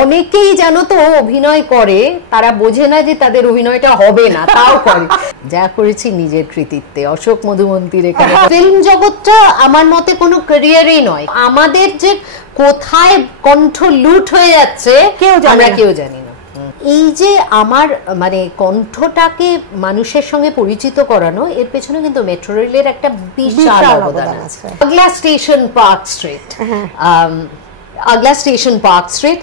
অনেকেই জানো তো অভিনয় করে, তারা বোঝে না যে তাদের অভিনয়টা হবে না, তাও করে। যা করেছি নিজের কৃতিত্বে। অশোক মধুমন্তীর এখানে ফিল্ম জগৎটা আমার মতে কোনো ক্যারিয়ারই নয়। আমাদের যে কোথায় কণ্ঠ লুট হয়ে যাচ্ছে আমরা কেউ জানি না। এই যে আমার মানে কণ্ঠটাকে মানুষের সঙ্গে পরিচিত করানো, এর পেছনে কিন্তু মেট্রো রেলের একটা বিশাল অবদান আছে। আগলা station Park Street, Agla Station Park Street.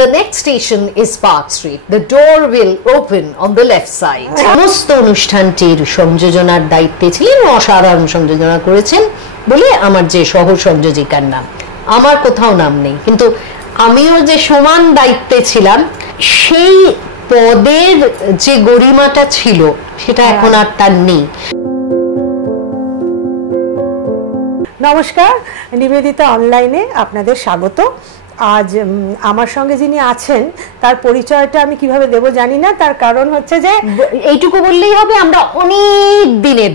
The next station is Park Street. The door will open on the left side. সমস্ত অনুষ্ঠানটির সংযোজনার দায়িত্বে ছিলেন, অসাধারণ সংযোজনা করেছেন বলে আমার যে সহ সংযোজিকার নাম, আমার কোথাও নাম নেই, কিন্তু আমিও যে সমান দায়িত্বে ছিলাম, সেই পদের যে গরিমাটা ছিল সেটা এখন আর তার নেই। নমস্কার, নিবেদিতা অনলাইনে আপনাদের স্বাগত। আজ আমার সঙ্গে যিনি আছেন তার পরিচয়টা আমি কিভাবে দেব জানি না, তার কারণ হচ্ছে যে এইটুকু বললেই হবে আমরা অনেক দিনের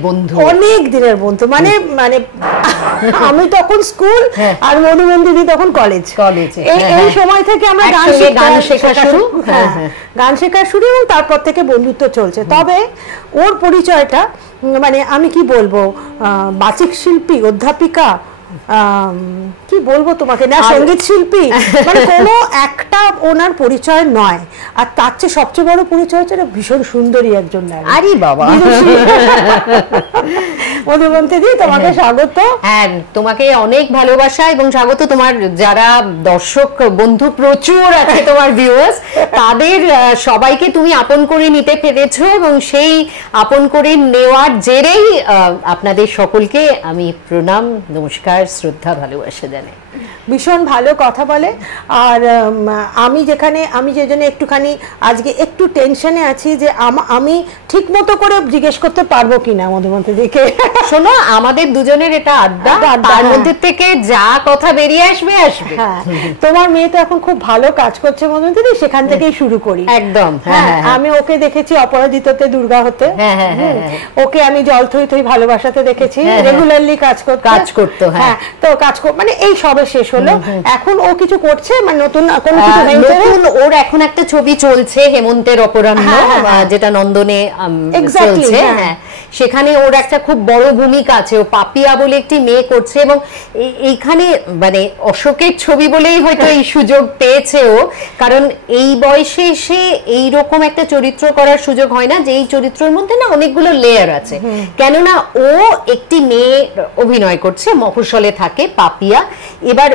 বন্ধু। মানে আমি তখন স্কুল আর মধুমন্দিনী তখন কলেজে। এই সময় থেকে আমরা গান শেখা শুরু এবং তারপর থেকে বন্ধুত্ব চলছে। তবে ওর পরিচয়টা মানে আমি কি বলবো, বাচিক শিল্পী, অধ্যাপিকা, কি বলবো তোমাকে, না সঙ্গীত শিল্পী, মানে কোনো একটা ওনার পরিচয় নয়। আর তার চেয়ে সবচেয়ে বড় পরিচয় হচ্ছে ভীষণ সুন্দরী একজন নারী। আরে বাবা, মধুমন্তী, তোমাকে স্বাগত। হ্যাঁ, তোমাকে অনেক ভালোবাসা এবং স্বাগত। তোমার যারা দর্শক বন্ধু প্রচুর আছে, তোমার ভিউয়ার্স, তাদের সবাইকে তুমি আপন করে নিতে পেরেছো এবং সেই আপন করে নেওয়ার জেরেই আপনাদের সকলকে আমি প্রণাম, নমস্কার, শ্রদ্ধা, ভালোবাসা জানাই। ভীষণ ভালো কথা বলে। আর আমি যে জন্য একটুখানি আজকে একটু টেনশনে আছি যে আমি ঠিক মতো করে জিজ্ঞেস করতে পারবো কিনা মধুমন্তীদিকে। শোনো, আমাদের দুজনের এটা আড্ডা, তার মধ্যে থেকে যা কথা বেরিয়ে আসবে। হ্যাঁ, তোমার মেয়ে তো এখন খুব ভালো কাজ করছে মধুমন্তীদি, সেখান থেকেই শুরু করি। একদম। আমি ওকে দেখেছি অপরাজিততে, দুর্গা হতে, ওকে আমি জল থই থই ভালোবাসাতে দেখেছি, রেগুলারলি কাজ করতো। হ্যাঁ, তো মানে এই সবে শেষ হলো, এখন ও কিছু করছে, মানে নতুন ওর এখন একটা ছবি চলছে, হেমন্তের অপরাহ্ন, যেটা নন্দনে চলছে। হ্যাঁ, সেখানে ওর একটা খুব বড় ভূমিকা আছে। ও পাপিয়া বলে একটি মেয়ে করছে এবং এইখানে মানে অশোকের ছবি বলেই হয়তো এই সুযোগ পেয়েছে ও, কারণ এই বয়সে এসে এইরকম একটা চরিত্র করার সুযোগ হয় না, যে এই চরিত্রের মধ্যে না অনেকগুলো লেয়ার আছে। কেননা ও একটি মেয়ে অভিনয় করছে, মফস্বলে থাকে, পাপিয়া। এবার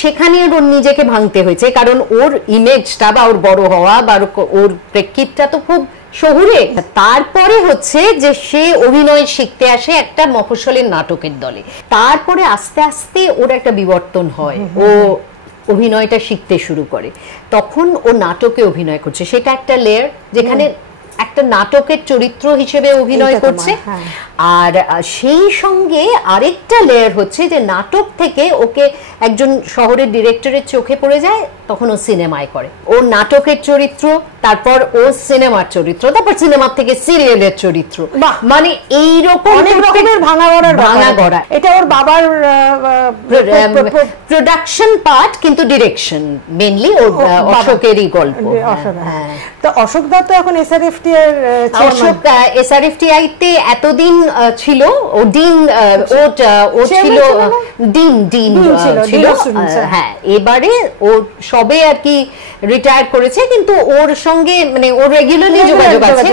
সেখানে ওর নিজেকে ভাঙতে হয়েছে, কারণ ওর ইমেজটা বা ওর বড় হওয়া বা ওর প্রেক্ষিতটা তো খুব শহুরে। তারপরে হচ্ছে যে সে অভিনয় শিখতে আসে একটা মফস্বলের নাটকের দলে, তারপরে আস্তে আস্তে ওর একটা বিবর্তন হয়, ও অভিনয়টা শিখতে শুরু করে, তখন ও নাটকে অভিনয় করছে। সেটা একটা লেয়ার, যেখানে একটা নাটকের চরিত্র হিসেবে অভিনয় করছে। আর সেই সঙ্গে আরেকটা লেয়ার হচ্ছে যে নাটক থেকে ওকে একজন শহরের ডিরেক্টরের চোখে পড়ে যায়, তখন ও সিনেমায় করে। ও নাটকের চরিত্র, তারপর ও সিনেমার চরিত্র, তারপর সিনেমার থেকে সিরিয়ালের চরিত্র, মানে এইরকম অনেক রকমের ভাঙা গড়া। এটা ওর বাবার প্রোডাকশন পার্ট, কিন্তু ডিরেকশন মেইনলি ওর অশোকেরই গল্প। তো অশোক দত্ত এখন এসআরএফটিআই তে এতদিন ছিল, ও ডিন, ও ছিল ডিন ছিল। হ্যাঁ, এবারে ও সবে আর কি রিটায়ার করেছে, কিন্তু ওর সঙ্গে মানে ওর রেগুলারলি যোগাযোগ আছে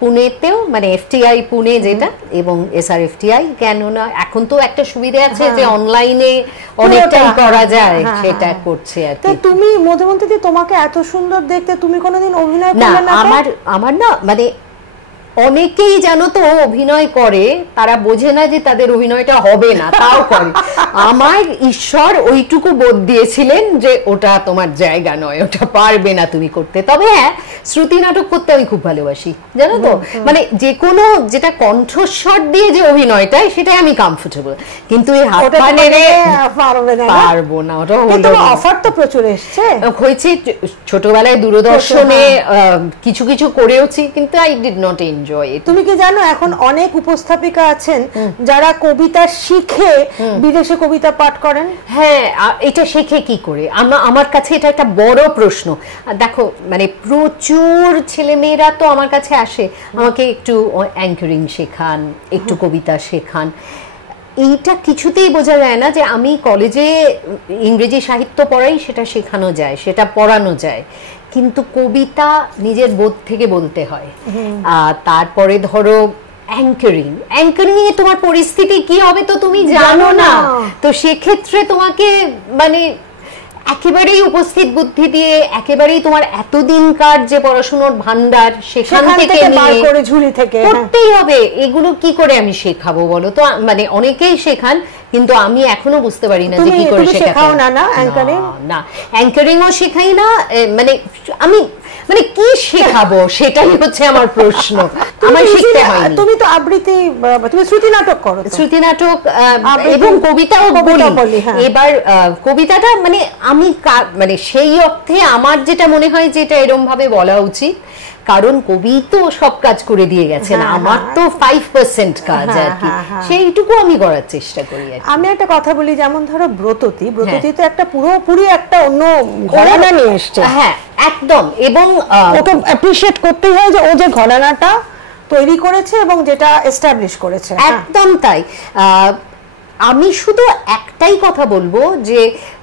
পুনেতেও, মানে এফটিআই পুনে যেটা, এবং এসআরএফটিআই। কেননা এখন তো একটা সুবিধা আছে যে অনলাইনে অনেকটাই করা যায়, সেটা করছে আর কি। তুমি মধুমন্তী, তোমাকে এত সুন্দর দেখতে, তুমি কোনোদিন অভিনয় করলে না? আমার না মানে অনেকেই জানো তো অভিনয় করে, তারা বোঝে না যে তাদের অভিনয়টা হবে না, তাও করে। আমার ঈশ্বর ওইটুকু বোধ দিয়েছিলেন যে ওটা তোমার জায়গা নয়, ওটা পারবে না তুমি করতে। তবে হ্যাঁ, শ্রুতি নাটক করতে আমি খুব ভালোবাসি, জানো তো, মানে যে কোনো যেটা কণ্ঠস্বর দিয়ে যে অভিনয়টা, সেটাই আমি কমফোর্টেবল, কিন্তু এই হাত পা নেড়ে পারবো না। ওটা হলো, অফার তো প্রচুর এসছে, হয়েছে ছোটবেলায় দূরদর্শনে কিছু কিছু করেওছি, কিন্তু আই ডিড নট এনজয়। তুমি কি জানো এখন অনেক উপস্থাপিকা আছেন যারা কবিতা শিখে বিদেশে কবিতা পাঠ করেন? হ্যাঁ, এটা শেখে কি করে? আমার কাছে এটা একটা বড় প্রশ্ন। দেখো মানে প্রচুর ছেলেমেয়েরা তো আমার কাছে আসে, আমাকে একটু অ্যাঙ্কারিং শেখান, একটু কবিতা শেখান। এইটা কিছুতেই বোঝা যায় না যে আমি কলেজে ইংরেজি সাহিত্য পড়াই, সেটা শেখানো যায়, সেটা পড়ানো যায়, কিন্তু কবিতা নিজের বোধ থেকে বলতে হয়। তারপরে ধরো অ্যাঙ্কারিং এ তোমার পরিস্থিতি কি হবে তো তুমি জানো না, তো সেক্ষেত্রে তোমাকে মানে একেবারেই উপস্থিত বুদ্ধি দিয়ে, একেবারেই তোমার এতদিনকার যে পড়াশোনার ভান্ডার সেখান থেকে বার করে ঝুলি থেকে করতেই হবে। এগুলো কি করে আমি শেখাবো বলো তো? মানে অনেকেই শেখান, কিন্তু আমি এখনো বুঝতে পারি না যে কি করে শেখাও। না অ্যাঙ্কারিংও শেখাই না, মানে আমি মানে কি শেখাবো সেটাই হচ্ছে আমার প্রশ্ন। আমার শিখতে হয়নি। তুমি তো আবৃত্তি, তুমি শ্রুতি নাটক করো, শ্রুতি নাটক এবং কবিতাও বলি। এবার কবিতাটা মানে আমি মানে সেই অর্থে আমার যেটা মনে হয় যে এটা এরকম ভাবে বলা উচিত, কারণ কবি তো সব কাজ করে দিয়ে গেছেন, আমার তো 5% কাজ আর কি, সেইটুকু আমি করার চেষ্টা করি। আমি একটা কথা বলি, যেমন ধরো ব্রততী তো একটা পুরোপুরি একটা অন্য ঘরানা নিয়ে এসছে। হ্যাঁ একদম, এবং ওটা অ্যাপ্রিশিয়েট করতেই হয় যে ও যে ঘরানাটা তৈরি করেছে এবং যেটা এস্টাবলিশ করেছে। একদম তাই। আমি শুধু একটাই কথা বলবো যে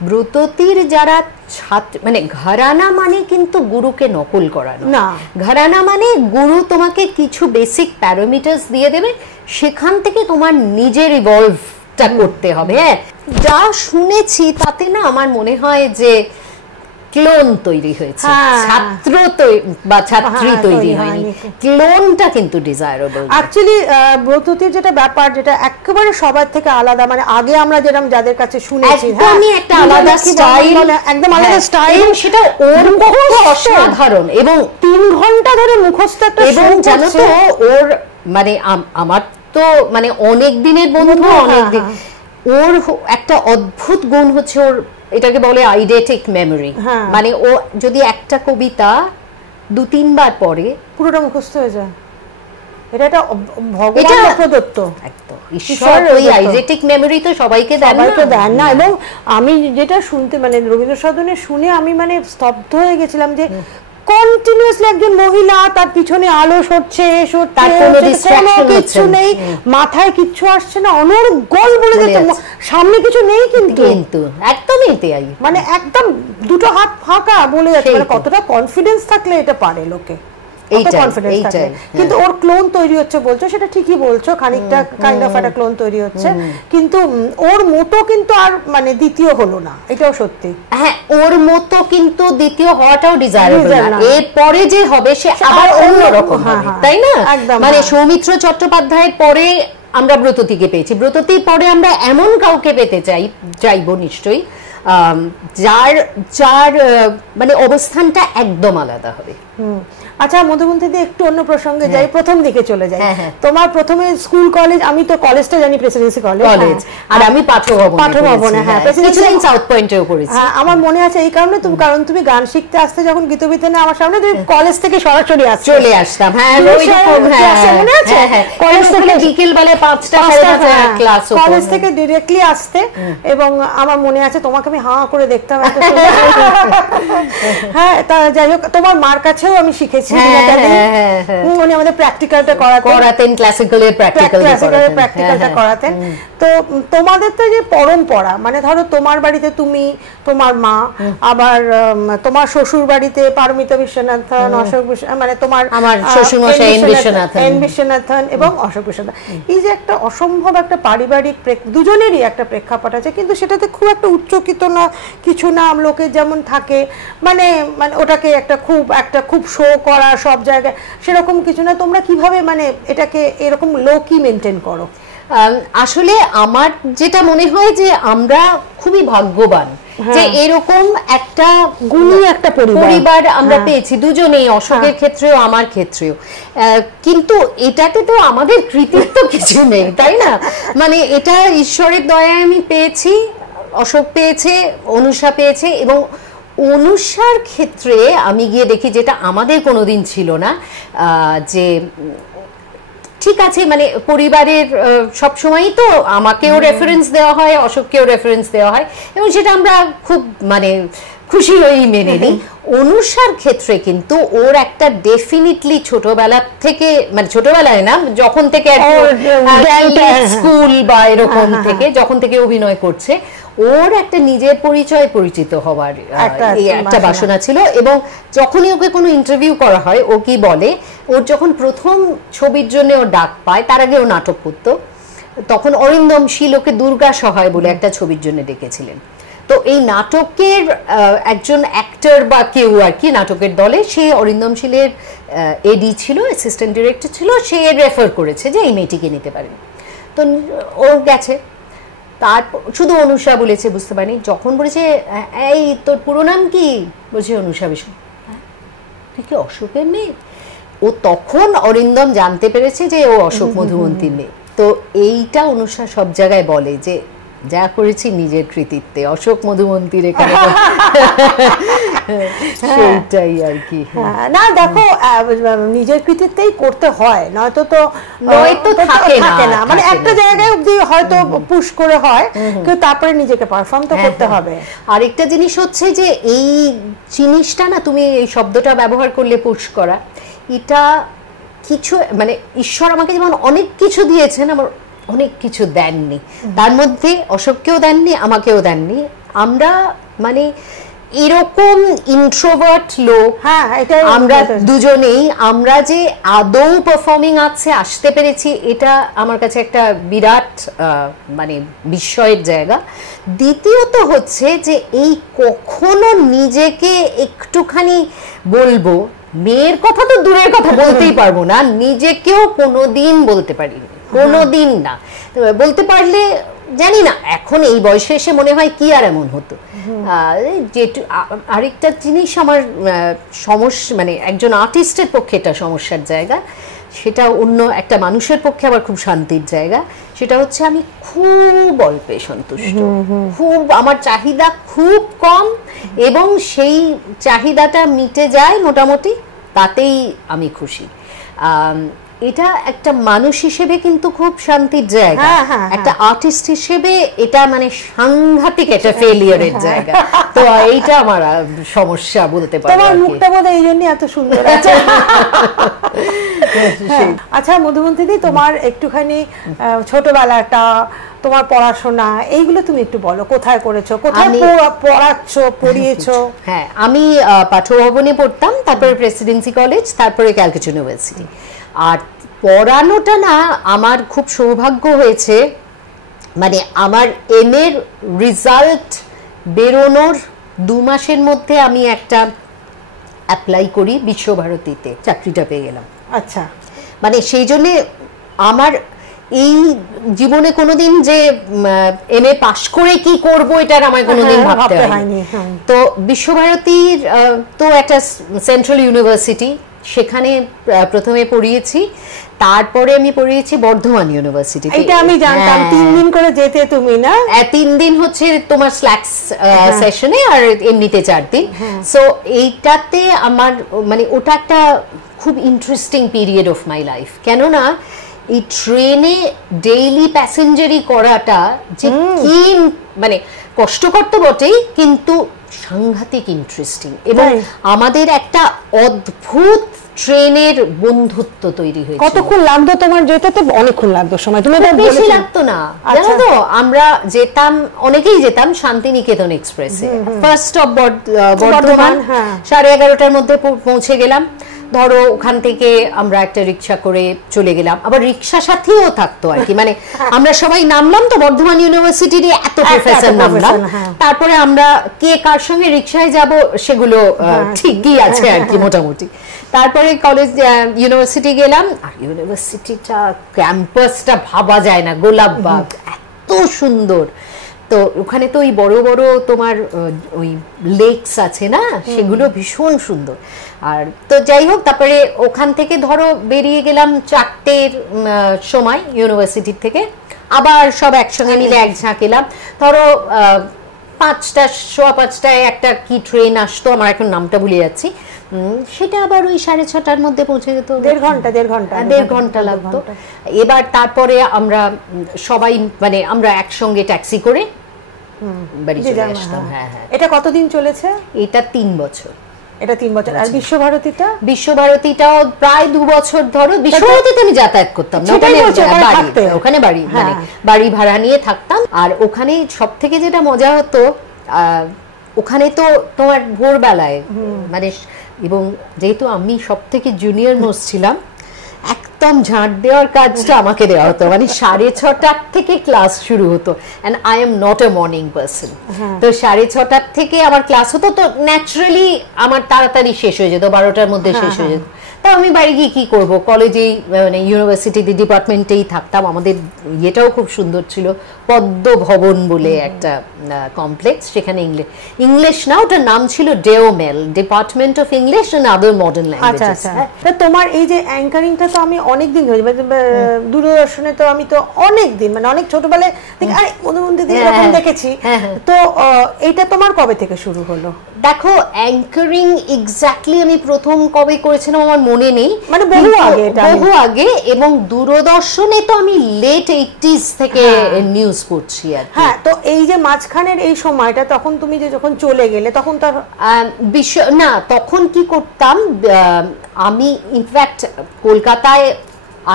ব্রততীর যারা ছাত্র, মানে ঘরানা মানে কিন্তু গুরুকে নকল করানো না, ঘরানা মানে গুরু তোমাকে কিছু বেসিক প্যারামিটারস দিয়ে দেবে, সেখান থেকে তোমার নিজের ইভলভটা করতে হবে। হ্যাঁ, যা শুনেছি তাতে না আমার মনে হয় যে ক্লোন তৈরি হয়েছে, ছাত্র বা ছাত্রী তৈরি হয়নি, ক্লোনটা কিন্তু ডিজায়ারেবল। অ্যাকচুয়ালি ব্রততীর যেটা ব্যাপার, যেটা একেবারে সবার থেকে আলাদা, মানে আগে আমরা যেরকম যাদের কাছে শুনেছি একদমই একটা আলাদা স্টাইল, একদম আলাদা স্টাইল, সেটা ওর পক্ষে অসাধারণ, এবং 3 ঘন্টা ধরে মুখস্থ একটা, এবং জানো তো ওর মানে আমার তো মানে অনেক দিনের বন্ধু, অনেক দিন, ওর একটা অদ্ভুত গুণ হচ্ছে ওর, এটাকে বলে আইডেটিক মেমোরি। মানে ও যদি একটা কবিতা 2-3 বার পড়ে পুরোটা মুখস্থ হয়ে যায়। এটা একটা ভগবান প্রদত্ত, একদম ঈশ্বর ওই আইডেটিক মেমোরি তো সবাইকে দেন না। এবং আমি যেটা শুনতে মানে রবীন্দ্র সদনে শুনে আমি মানে স্তব্ধ হয়ে গেছিলাম যে কন্টিনিউয়াসলি একজন মহিলা, তার পিছনে আলো সরছে, তার কোনো কিছু নেই, মাথায় কিচ্ছু আসছে না, অনর্গল বলে যেত, সামনে কিছু নেই, কিন্তু একদমই তাই, মানে একদম দুটো হাত ফাঁকা বলে যাচ্ছে। মানে কতটা কনফিডেন্স থাকলে এটা পারে লোকে, কিন্তু ওর ক্লোন তৈরি হচ্ছে বলছো, সেটা ঠিকই বলছো, খানিকটা কাইন্ড অফ একটা ক্লোন তৈরি হচ্ছে, কিন্তু ওর মতো কিন্তু আর মানে দ্বিতীয় হলো না, এটাও সত্যি। হ্যাঁ, ওর মতো কিন্তু দ্বিতীয় হওয়াটাও ডিজায়ারেবল না, এরপরে যে হবে সে আবার অন্যরকম হবে, তাই না? মানে সৌমিত্র চট্টোপাধ্যায়ের পরে আমরা ব্রততীকে পেয়েছি, ব্রততীর পরে আমরা এমন কাউকে পেতে চাইবো নিশ্চয়ই যার মানে অবস্থানটা একদম আলাদা হবে। আচ্ছা, মধুবন্তীতে একটু অন্য প্রসঙ্গে যাই, প্রথম দিকে চলে যাই। তোমার প্রথমে স্কুল কলেজ, আমি তো কলেজটা জানি প্রেসিডেন্সি কলেজ, আর আমি পাঠভবনে। হ্যাঁ, কিছুদিন সাউথ পয়েন্টেও পড়েছি। আমার মনে আছে এই কারণে, কারণ তুমি গান শিখতে আসতে যখন গীতবিতানে আমার সামনে, তুমি কলেজ থেকে সরাসরি চলে আসতাম। হ্যাঁ, মনে আছে, কলেজ থেকে বিকেল বেলা 5টা ক্লাস, কলেজ থেকে ডিরেক্টলি আসতে, এবং আমার মনে আছে তোমাকে আমি হাঁ করে দেখতাম। হ্যাঁ, তা যাই হোক, তোমার মার কাছেও আমি শিখেছি, উনি আমাদের প্র্যাকটিক্যালটা করাতেন, ক্লাসিক্যালের প্র্যাকটিক্যালটা করাতেন। তো তোমাদের তো যে পরম্পরা, মানে ধরো তোমার বাড়িতে তুমি, তোমার মা, আবার তোমার শ্বশুর বাড়িতে পারমিতা বিশ্বনাথন, অশোক, মানে তোমার আমার শ্বশুর মশাই এন বিশ্বনাথন এবং অশোক বিশ্বনাথন, এই যে একটা অসম্ভব একটা পারিবারিক দুজনেরই একটা প্রেক্ষাপট আছে, কিন্তু সেটাতে খুব একটা উচ্চকিত না, কিছু না, লোকের যেমন থাকে, মানে ওটাকে একটা খুব শো করা সব জায়গায়, সেরকম কিছু না। তোমরা কিভাবে মানে এটাকে এরকম লো কি মেনটেন করো? আসলে আমার যেটা মনে হয় যে আমরা খুবই ভাগ্যবান যে এরকম একটা গুণী একটা পরিবার আমরা পেয়েছি, দুজনেই, অশোকের ক্ষেত্রেও আমার ক্ষেত্রেও। কিন্তু এটাতে তো আমাদের কৃতিত্ব কিছু নেই, তাই না? মানে এটা ঈশ্বরের দয়ায় আমি পেয়েছি, অশোক পেয়েছে, অনুষা পেয়েছে, এবং অনুষার ক্ষেত্রে আমি গিয়ে দেখি যেটা আমাদের কোনোদিন ছিল না, যে ঠিক আছে, মানে পরিবারের সবসময়ই তো আমাকেও রেফারেন্স দেওয়া হয়, অশোককেও রেফারেন্স দেওয়া হয়, এবং সেটা আমরা খুব মানে খুশি হয়েই মেনে নিই। অনুষার ক্ষেত্রে কিন্তু ওর একটা ডেফিনিটলি ছোটবেলা থেকে, মানে ছোটবেলায় না, যখন থেকে স্কুল বা এরকম থেকে, যখন থেকে অভিনয় করছে, ওর একটা নিজের পরিচয় পরিচিত হওয়ার একটা বাসনা ছিল। এবং যখনই ওকে কোনো ইন্টারভিউ করা হয়, ও কি বলে, ওর যখন প্রথম ছবির জন্য ও ডাক পায়, তার আগে ও নাটক করতো, তখন অরিন্দম শীল ওকে দুর্গা সহায় বলে একটা ছবির জন্য ডেকেছিলেন। তো এই নাটকের একজন অ্যাক্টর বা কেউ আর কি নাটকের দলে, সে অরিন্দম শীলের এডি ছিল, অ্যাসিস্ট্যান্ট ডিরেক্টর ছিল, সে রেফার করেছে যে এই মেয়েটিকে নিতে পারেন। তো ও গেছে, তার শুধু অনুষা বলেছে, বুঝতে পারিনি। যখন বলেছে এই তোর পুরো নাম কি, বলছে অনুষা বিষ্ণু। তুই কি অশোকের মেয়ে? ও তখন অরিন্দম জানতে পেরেছে যে ও অশোক মধুমন্তীর মেয়ে। তো এইটা অনুষা সব জায়গায় বলে যে যা করেছি নিজের কৃতিত্বে, অশোক মধুমন্তীর এখানে সেইটাই আর কি। না দেখো, নিজের কৃতিত্বেই করতে হয়, নয়তো থাকে না, মানে একটা জায়গায় অবধি হয়তো পুশ করে হয়, কিন্তু তারপরে নিজেকে পারফর্ম তো করতে হবে। আরেকটা জিনিস হচ্ছে যে এই জিনিসটা না, তুমি এই শব্দটা ব্যবহার করলে পুশ করা, এটা কিছু মানে ঈশ্বর আমাকে যেমন অনেক কিছু দিয়েছেন, আমার অনেক কিছু দেননি। তার মধ্যে অশোককেও দেননি, আমাকেও দেননি। আমরা মানে এরকম ইন্ট্রোভার্ট লোক, আমরা দুজনেই, আমরা যে আদৌ পারফর্মিং আসতে পেরেছি, এটা আমার কাছে একটা বিরাট মানে বিস্ময়ের জায়গা। দ্বিতীয়ত হচ্ছে যে এই কখনো নিজেকে একটুখানি বলবো, মেয়ের কথা তো দূরের কথা, বলতেই পারবো না, নিজেকেও কোনোদিন বলতে পারিনি, কোনোদিন না। বলতে পারলে জানি না, এখন এই বয়সে এসে মনে হয় কি আর এমন হতো। আরেকটা জিনিস আমার সমস্যা, মানে একজন আর্টিস্টের পক্ষে এটা সমস্যার জায়গা, সেটা অন্য একটা মানুষের পক্ষে আবার খুব শান্তির জায়গা। সেটা হচ্ছে আমি খুব অল্পে সন্তুষ্ট, খুব, আমার চাহিদা খুব কম, এবং সেই চাহিদাটা মিটে যায় মোটামুটি, তাতেই আমি খুশি। এটা একটা মানুষ হিসেবে কিন্তু খুব শান্তির জায়গা, একটা আর্টিস্ট হিসেবে এটা মানে সাংঘাতিক একটা ফেলিয়ারের জায়গা। তো এইটা আমার সমস্যা বলতে পারি। তোমার মুখটা বোধহয় এই জন্যই এত সুন্দর আছে। আচ্ছা মধুমন্তী দি, তোমার একটুখানি ছোটবেলাটা, তোমার পড়াশোনা, এইগুলো তুমি একটু বলো, কোথায় করেছো, কোথায় পড়াচ্ছো, পড়িয়েছো? হ্যাঁ, আমি পাঠভবনে পড়তাম, তারপরে প্রেসিডেন্সি কলেজ, তারপরে ক্যালকাটা ইউনিভার্সিটি। আর পড়ানোটা না, আমার খুব সৌভাগ্য হয়েছে, মানে আমার এমএর রেজাল্ট বেরোনোর 2 মাসের মধ্যে আমি একটা অ্যাপ্লাই করি বিশ্বভারতীতে, চাকরিটা পেয়ে গেলাম। আচ্ছা, মানে সেই জন্যে আমার এই জীবনে কোনোদিন যে এমএ পাশ করে কি করব এটার আমার কোনোদিন ভাবতে হয়নি। তো বিশ্বভারতীর তো একটা সেন্ট্রাল ইউনিভার্সিটি, সেখানে প্রথমে পড়িয়েছি, তারপরে আমি পড়িয়েছি বর্ধমান ইউনিভার্সিটি। এটা আমি জানতাম, 3 দিন করে যেতে তুমি না? 3 দিন হচ্ছে তোমার স্ল্যাক্স সেশনে, আর এমনিতে 4 দিন। সো এইটাতে আমার মানে ওটা একটা খুব interesting period of my life. কেননা এই ট্রেনে ডেইলি প্যাসেঞ্জারি করাটা যে কি মানে কষ্টকর তো বটেই, কিন্তু সাংঘাতিক ইন্টারেস্টিং, এবং আমাদের একটা অদ্ভুত ট্রেনের বন্ধুত্ব তৈরি হয়েছে। কতক্ষণ লাগতো তোমার যেতে? তো অনেকক্ষণ লাগতো সময়, তুমি বেশি লাগতো না, জানো তো। আমরা যেতাম, অনেকেই যেতাম শান্তিনিকেতন এক্সপ্রেসে, ফার্স্ট স্টপ বর্ধমান, 11:30টার মধ্যে পৌঁছে গেলাম। ধরো ওখান থেকে আমরা একটা রিক্সা করে চলে গেলাম, আবার রিক্সা সাথীও থাকতো আর কি, মানে আমরা সবাই নামলাম তো বর্ধমান ইউনিভার্সিটির এত প্রফেসর নামলাম, তারপরে আমরা কে কার সঙ্গে রিক্সায় যাব সেগুলো ঠিকই আছে আর কি মোটামুটি। তারপরে কলেজ ইউনিভার্সিটি গেলাম, আর ইউনিভার্সিটিটা ক্যাম্পাসটা ভাবা যায় না, গোলাপবাগ এত সুন্দর। তো ওখানে তো ওই বড় বড় তোমার ওই লেকস আছে না, সেগুলো ভীষণ সুন্দর। আর তো যাই হোক, তারপরে ওখান থেকে ধরো বেরিয়ে গেলাম 4টের সময় ইউনিভার্সিটির থেকে, আবার সব একসঙ্গে মিলে এক ঝাঁক এলাম। ধরো 5টা 5:15 একটা কি ট্রেন আসতো, আমার এখন নামটা ভুলে যাচ্ছি, সেটা আবার ওই 6:30টার মধ্যে পৌঁছে যেত। 1.5 ঘন্টা লাগতো। এবার তারপরে আমরা সবাই মানে আমরা একসঙ্গে ট্যাক্সি করে বাড়ি চলে আসতাম। হ্যাঁ হ্যাঁ। এটা কতদিন চলেছে? এটা 3 বছর। এটা 3 বছর। আর বিশ্বভারতীটা? বিশ্বভারতীটাও প্রায় 2 বছর ধরো। বিশ্বভারতীতে আমি যাতায়াত করতাম না, ওখানে বাড়ি মানে বাড়ি ভাড়া নিয়ে থাকতাম। আর ওখানে সব থেকে যেটা মজা হতো, ওখানে তো তোমার ভোরবেলায় মানে, এবং যেহেতু আমি সব থেকে জুনিয়র মোস্ট ছিলাম, একদম ঝাঁট দেওয়ার কাজটা আমাকে দেওয়া হতো। মানে 6:30 থেকে ক্লাস শুরু হতো, and I am not a morning person. তো 6:30 থেকে আমার ক্লাস হতো, তো ন্যাচারালি আমার তাড়াতাড়ি শেষ হয়ে যেত, 12টার মধ্যে শেষ হয়ে যেত। তা আমি বাড়ি গিয়ে কি করব, কলেজেই মানে ইউনিভার্সিটি ডিপার্টমেন্টেই থাকতাম। আমাদের ইয়েটাও খুব সুন্দর ছিল, পদ্ম ভবন বলে একটা কমপ্লেক্স, সেখানে ইংলিশ না, ওটার নাম ছিল ডেওমেল, department of English and other modern languages. তা তোমার এই যে অ্যাঙ্কারিংটা তো আমি অনেক দিন ধরে, দূরদর্শনে তো আমি তো অনেক দিন মানে অনেক ছোটবেলায় এরকম দেখেছি। তো এইটা তোমার কবে থেকে শুরু হলো? দেখো, অ্যাঙ্কারিং এক্স্যাক্টলি আমি প্রথম কবে করেছিলাম আমার মনে নেই, মানে বহু আগে। এবং দূরদর্শনে তো আমি লেট 80s থেকে নিউজ করছি আর কি। হ্যাঁ, তো এই যে মাঝখানের এই সময়টা, তখন তুমি যে যখন চলে গেলে তখন তার না, তখন কি করতাম, আমি ইনফ্যাক্ট কলকাতায়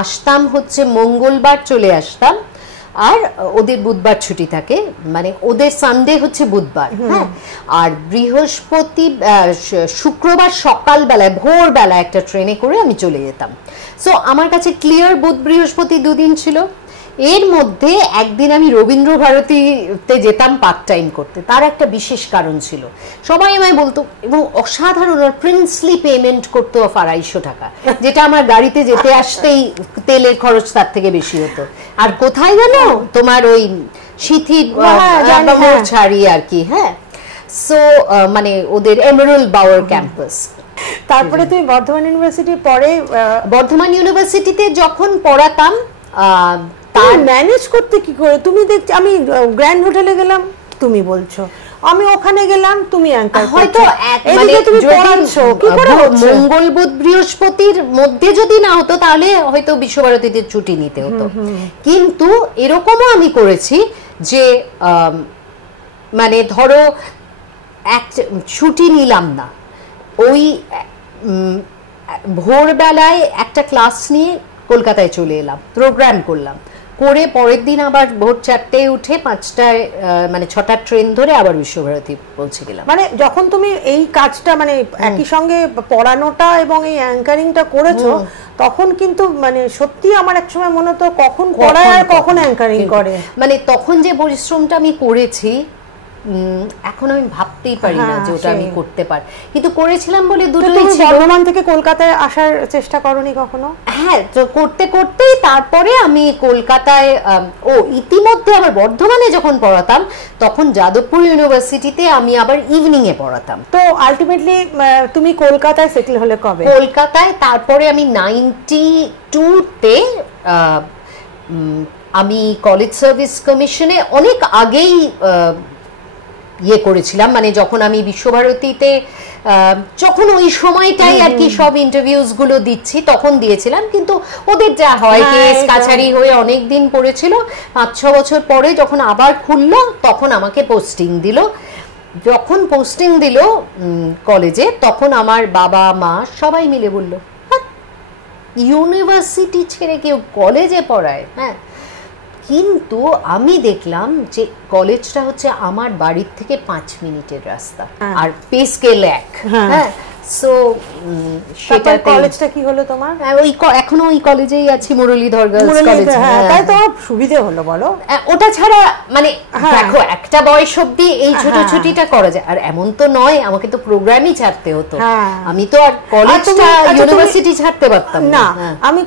আসতাম হচ্ছে মঙ্গলবার চলে আসতাম, আর ওদের বুধবার ছুটি থাকে, মানে ওদের সানডে হচ্ছে বুধবার। হ্যাঁ, আর শুক্রবার সকালবেলায় ভোরবেলায় একটা ট্রেনে করে আমি চলে যেতাম। সো আমার কাছে ক্লিয়ার বুধ বৃহস্পতি 2 দিন ছিল। এর মধ্যে একদিন আমি রবীন্দ্র ভারতীতে যেতাম পার্ট টাইম করতে, তার একটা বিশেষ কারণ ছিল। সবাই আমায় বলতো, এবং অসাধারণ প্রিন্সলি পেমেন্ট করতো 250 টাকা, যেটা আমার গাড়িতে যেতে আসতেই তেলের খরচ তার থেকে বেশি হতো। আর কোথায় জানো, তোমার ওই সিথি ছাড়ি আর কি। হ্যাঁ, সো মানে ওদের এমারেল্ড বাওয়ার ক্যাম্পাস। তারপরে তুমি বর্ধমান ইউনিভার্সিটি পরে, বর্ধমান ইউনিভার্সিটিতে যখন পড়াতাম, ম্যানেজ করতে কি করে? তুমি দেখছি আমি গ্র্যান্ড হোটেলে গেলাম, তুমি বলছো আমি ওখানে গেলাম, তুমি অ্যাঙ্কার হয়তো মানে তুমি পড়াচ্ছো কি করে হচ্ছে, মঙ্গল বুধ বৃহস্পতির মধ্যে যদি না হতো তাহলে হয়তো বিশ্বভারতীতে ছুটি নিতে হতো। কিন্তু এরকমও আমি করেছি যে মানে ধরো এক ছুটি নিলাম না, ওই ভোরবেলায় একটা ক্লাস নিয়ে কলকাতায় চলে এলাম, প্রোগ্রাম করলাম, করে পরের দিন আবার ভোর 4টায় উঠে 5টায় মানে 6টার ট্রেন ধরে আবার বিশ্বভারতী পৌঁছে গেলাম। মানে যখন তুমি এই কাজটা মানে একই সঙ্গে পড়ানোটা এবং এই অ্যাঙ্কারিংটা করেছো, তখন কিন্তু মানে সত্যি আমার এক সময় মনে হতো কখন পড়ায় আর কখন অ্যাঙ্কারিং করে। মানে তখন যে পরিশ্রমটা আমি করেছি এখন আমি ভাবতেই পারি না যে ওটা আমি করতে পারি, কিন্তু করেছিলাম বলে দুটোই ছিল। বর্ধমান থেকে কলকাতায় আসার চেষ্টা করনি কখনো? হ্যাঁ, তো করতে করতেই তারপরে আমি কলকাতায়, ইতিমধ্যে আবার বর্ধমানে যখন পড়াতাম তখন যাদবপুর ইউনিভার্সিটিতে আমি আবার ইভিনিং এ পড়াতাম। তো আলটিমেটলি তুমি কলকাতায় সেটেল হলে কবে? কলকাতায় তারপরে আমি 92-তে আমি কলেজ সার্ভিস কমিশনে অনেক আগেই ইয়ে করেছিলাম, মানে যখন আমি বিশ্বভারতীতে যখন ওই সময়টাই আর কি সব ইন্টারভিউজ গুলো দিচ্ছি তখন দিয়েছিলাম, কিন্তু ওদের যা হয় কেস কাছারি হয়ে অনেক দিন পড়েছিল। 5-6 বছর পরে যখন আবার খুললো তখন আমাকে পোস্টিং দিল। যখন পোস্টিং দিল কলেজে, তখন আমার বাবা মা সবাই মিলে বলল, ইউনিভার্সিটি ছেড়ে কেউ কলেজে পড়ায়? হ্যাঁ, কিন্তু আমি দেখলাম যে কলেজটা হচ্ছে আমার বাড়ির থেকে 5 মিনিটের রাস্তা, আর পে স্কেল 1। হ্যাঁ, সো সেটা কলেজটা কি হলো তোমার? ওই এখনো ওই কলেজেই আছি, মুরলীধর গার্লস কলেজ। তাই তো সুবিধে হলো বলো। ওটা ছাড়া মানে দেখো একটা বয়স অবধি এই ছোটাছুটিটা করা যায়, আর এমন তো নয় আমাকে তো প্রোগ্রামই ছাড়তে হতো, আমি তো আর কলেজটা ইউনিভার্সিটি ছাড়তে পারতাম না। আমি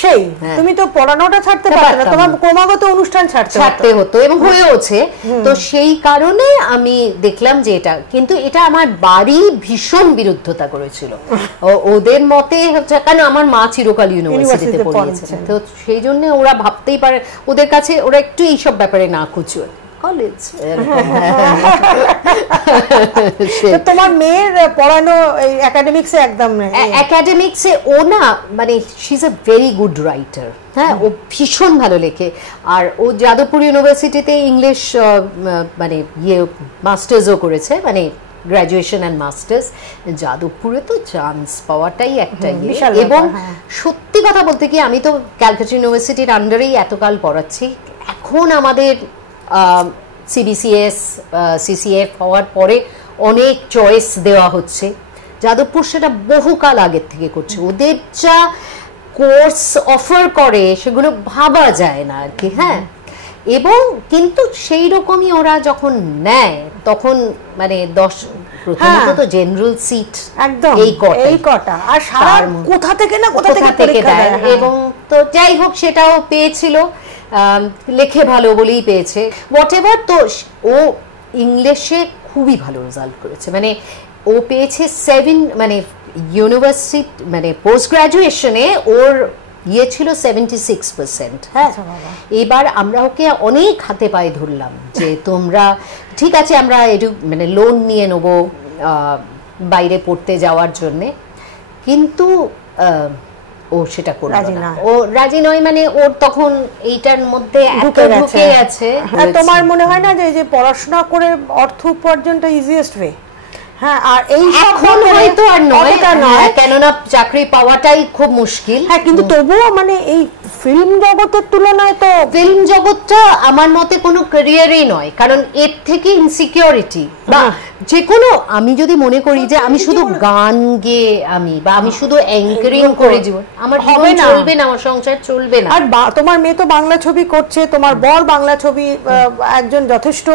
সেই তুমি তো পড়ানোটা ছাড়তে পারতে না, তোমার ক্রমাগত অনুষ্ঠান ছাড়তে হতো এবং হয়েওছে। তো সেই কারণে আমি দেখলাম যে এটা, কিন্তু এটা আমার বাড়ি ভীষণ বিরুদ্ধতা করেছিল। ওদের মতে হচ্ছে, কারণ আমার মা চিরকাল ইউনিভার্সিটিতে পড়িয়েছে, তো সেই জন্য ওরা ভাবতেই পারে, ওদের কাছে ওরা একটু এইসব ব্যাপারে না খুচুর। কলেজ। তোমার মেয়ের পড়ানো একাডেমিক্সে একদম একাডেমিক্সে ও না মানে she is a very good writer, হ্যাঁ ও ভীষণ ভালো লেখে। আর ও যাদবপুর ইউনিভার্সিটিতে ইংলিশ মানে মাস্টার্সও করেছে, মানে গ্র্যাজুয়েশন অ্যান্ড মাস্টার্স। যাদবপুরে তো চান্স পাওয়াটাই একটা এবং সত্যি কথা বলতে কি আমি তো ক্যালকাটা ইউনিভার্সিটির আন্ডারেই এতকাল পড়াচ্ছি, এখন আমাদের সিবিসিএস সিসিএফ হওয়ার পরে অনেক চয়েস দেওয়া হচ্ছে। যাদবপুর সেটা বহুকাল আগের থেকে করছে, ওদের যা কোর্স অফার করে সেগুলো ভাবা যায় না আর কি। হ্যাঁ, এবং কিন্তু সেই রকমই ওরা যখন নেয় তখন মানে 10 প্রথমত তো জেনারেল সিট একদম এই কটা, আর সারা কোথা থেকে না কোথা থেকে দেয়। এবং তো যাই হোক সেটাও পেয়েছিল, লেখে ভালো বলেই পেয়েছে হোয়াট এভার। তো ও ইংলিশে খুবই ভালো রেজাল্ট করেছে, মানে ও পেয়েছে 7 মানে ইউনিভার্সিটি মানে পোস্ট গ্রাজুয়েশনে ওর ইয়ে ছিল 76%। হ্যাঁ, এবার আমরা ওকে অনেক হাতে পায়ে ধরলাম যে তোমরা ঠিক আছে আমরা মানে লোন নিয়ে নেবো বাইরে পড়তে যাওয়ার জন্যে, কিন্তু ও সেটা করলো না, ও রাজি নয়। মানে ওর তখন এইটার মধ্যে ঢুকে গেছে। তোমার মনে হয় না যে পড়াশোনা করে অর্থ উপার্জনটা ইজিয়েস্ট ওয়ে? হ্যাঁ, আর এই এখন হয়তো আর নয়, কেননা চাকরি পাওয়াটাই খুব মুশকিল। হ্যাঁ, কিন্তু তবুও মানে এই ফিল্ম জগতের তুলনায় তো ফিল্ম জগৎটা আমার মতে কোনো ক্যারিয়ারই নয়, কারণ এর থেকে ইনসিকিউরিটি বা যে কোনো, আমি যদি মনে করি যে আমি শুধু গান গেয়ে বা আমি শুধু অ্যাঙ্কারিং করে জীবন আমার হবে না, চলবে না, আমার সংসার চলবে না। আর তোমার মেয়ে তো বাংলা ছবি করছে, তোমার বর বাংলা ছবি একজন যথেষ্ট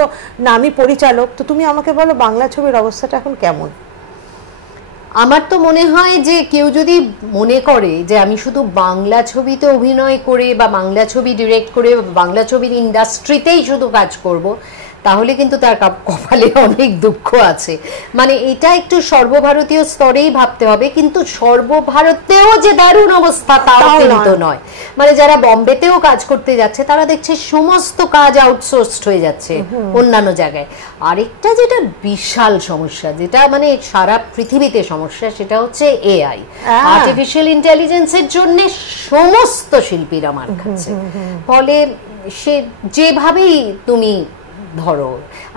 নামী পরিচালক, তো তুমি আমাকে বলো বাংলা ছবির অবস্থাটা এখন কেমন? আমার তো মনে হয় যে কেউ যদি মনে করে যে আমি শুধু বাংলা ছবিতে অভিনয় করে বা বাংলা ছবি ডিরেক্ট করে বাংলা ছবির ইন্ডাস্ট্রিতেই শুধু কাজ করব, তাহলে কিন্তু তার কপালে অনেক দুঃখ আছে। মানে এটা একটু সর্বভারতীয় স্তরেই ভাবতে হবে, কিন্তু সর্বভারতেও যে দারুণ অবস্থা তাও কিন্তু নয়। মানে যারা বম্বেতেও কাজ করতে যাচ্ছে তারা দেখছে সমস্ত কাজ আউটসোর্সড হয়ে যাচ্ছে অন্যান্য জায়গায়। আরেকটা যেটা বিশাল সমস্যা, যেটা মানে সারা পৃথিবীতে সমস্যা, সেটা হচ্ছে এআই, আর্টিফিশিয়াল ইন্টেলিজেন্সের জন্য সমস্ত শিল্পীরা মার খাচ্ছে। ফলে সে যেভাবেই তুমি ধরো,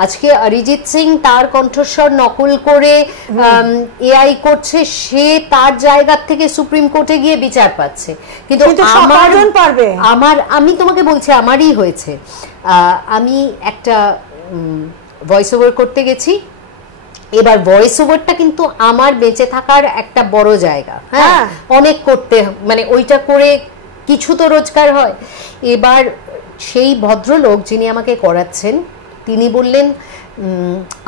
আজকে অরিজিৎ সিং তার কণ্ঠস্বর নকল করে এআই করছে, সে তার জায়গা থেকে সুপ্রিম কোর্টে গিয়ে বিচার পাচ্ছে, কিন্তু আমি তোমাকে বলছি আমারই হয়েছে। আমি একটা ভয়েস ওভার করতে গেছি, এবার ভয়েস ওভারটা কিন্তু আমার বেঁচে থাকার একটা বড় জায়গা। হ্যাঁ, অনেক করতে মানে ওইটা করে কিছু তো রোজগার হয়। এবার সেই ভদ্রলোক যিনি আমাকে করাচ্ছেন তিনি বললেন,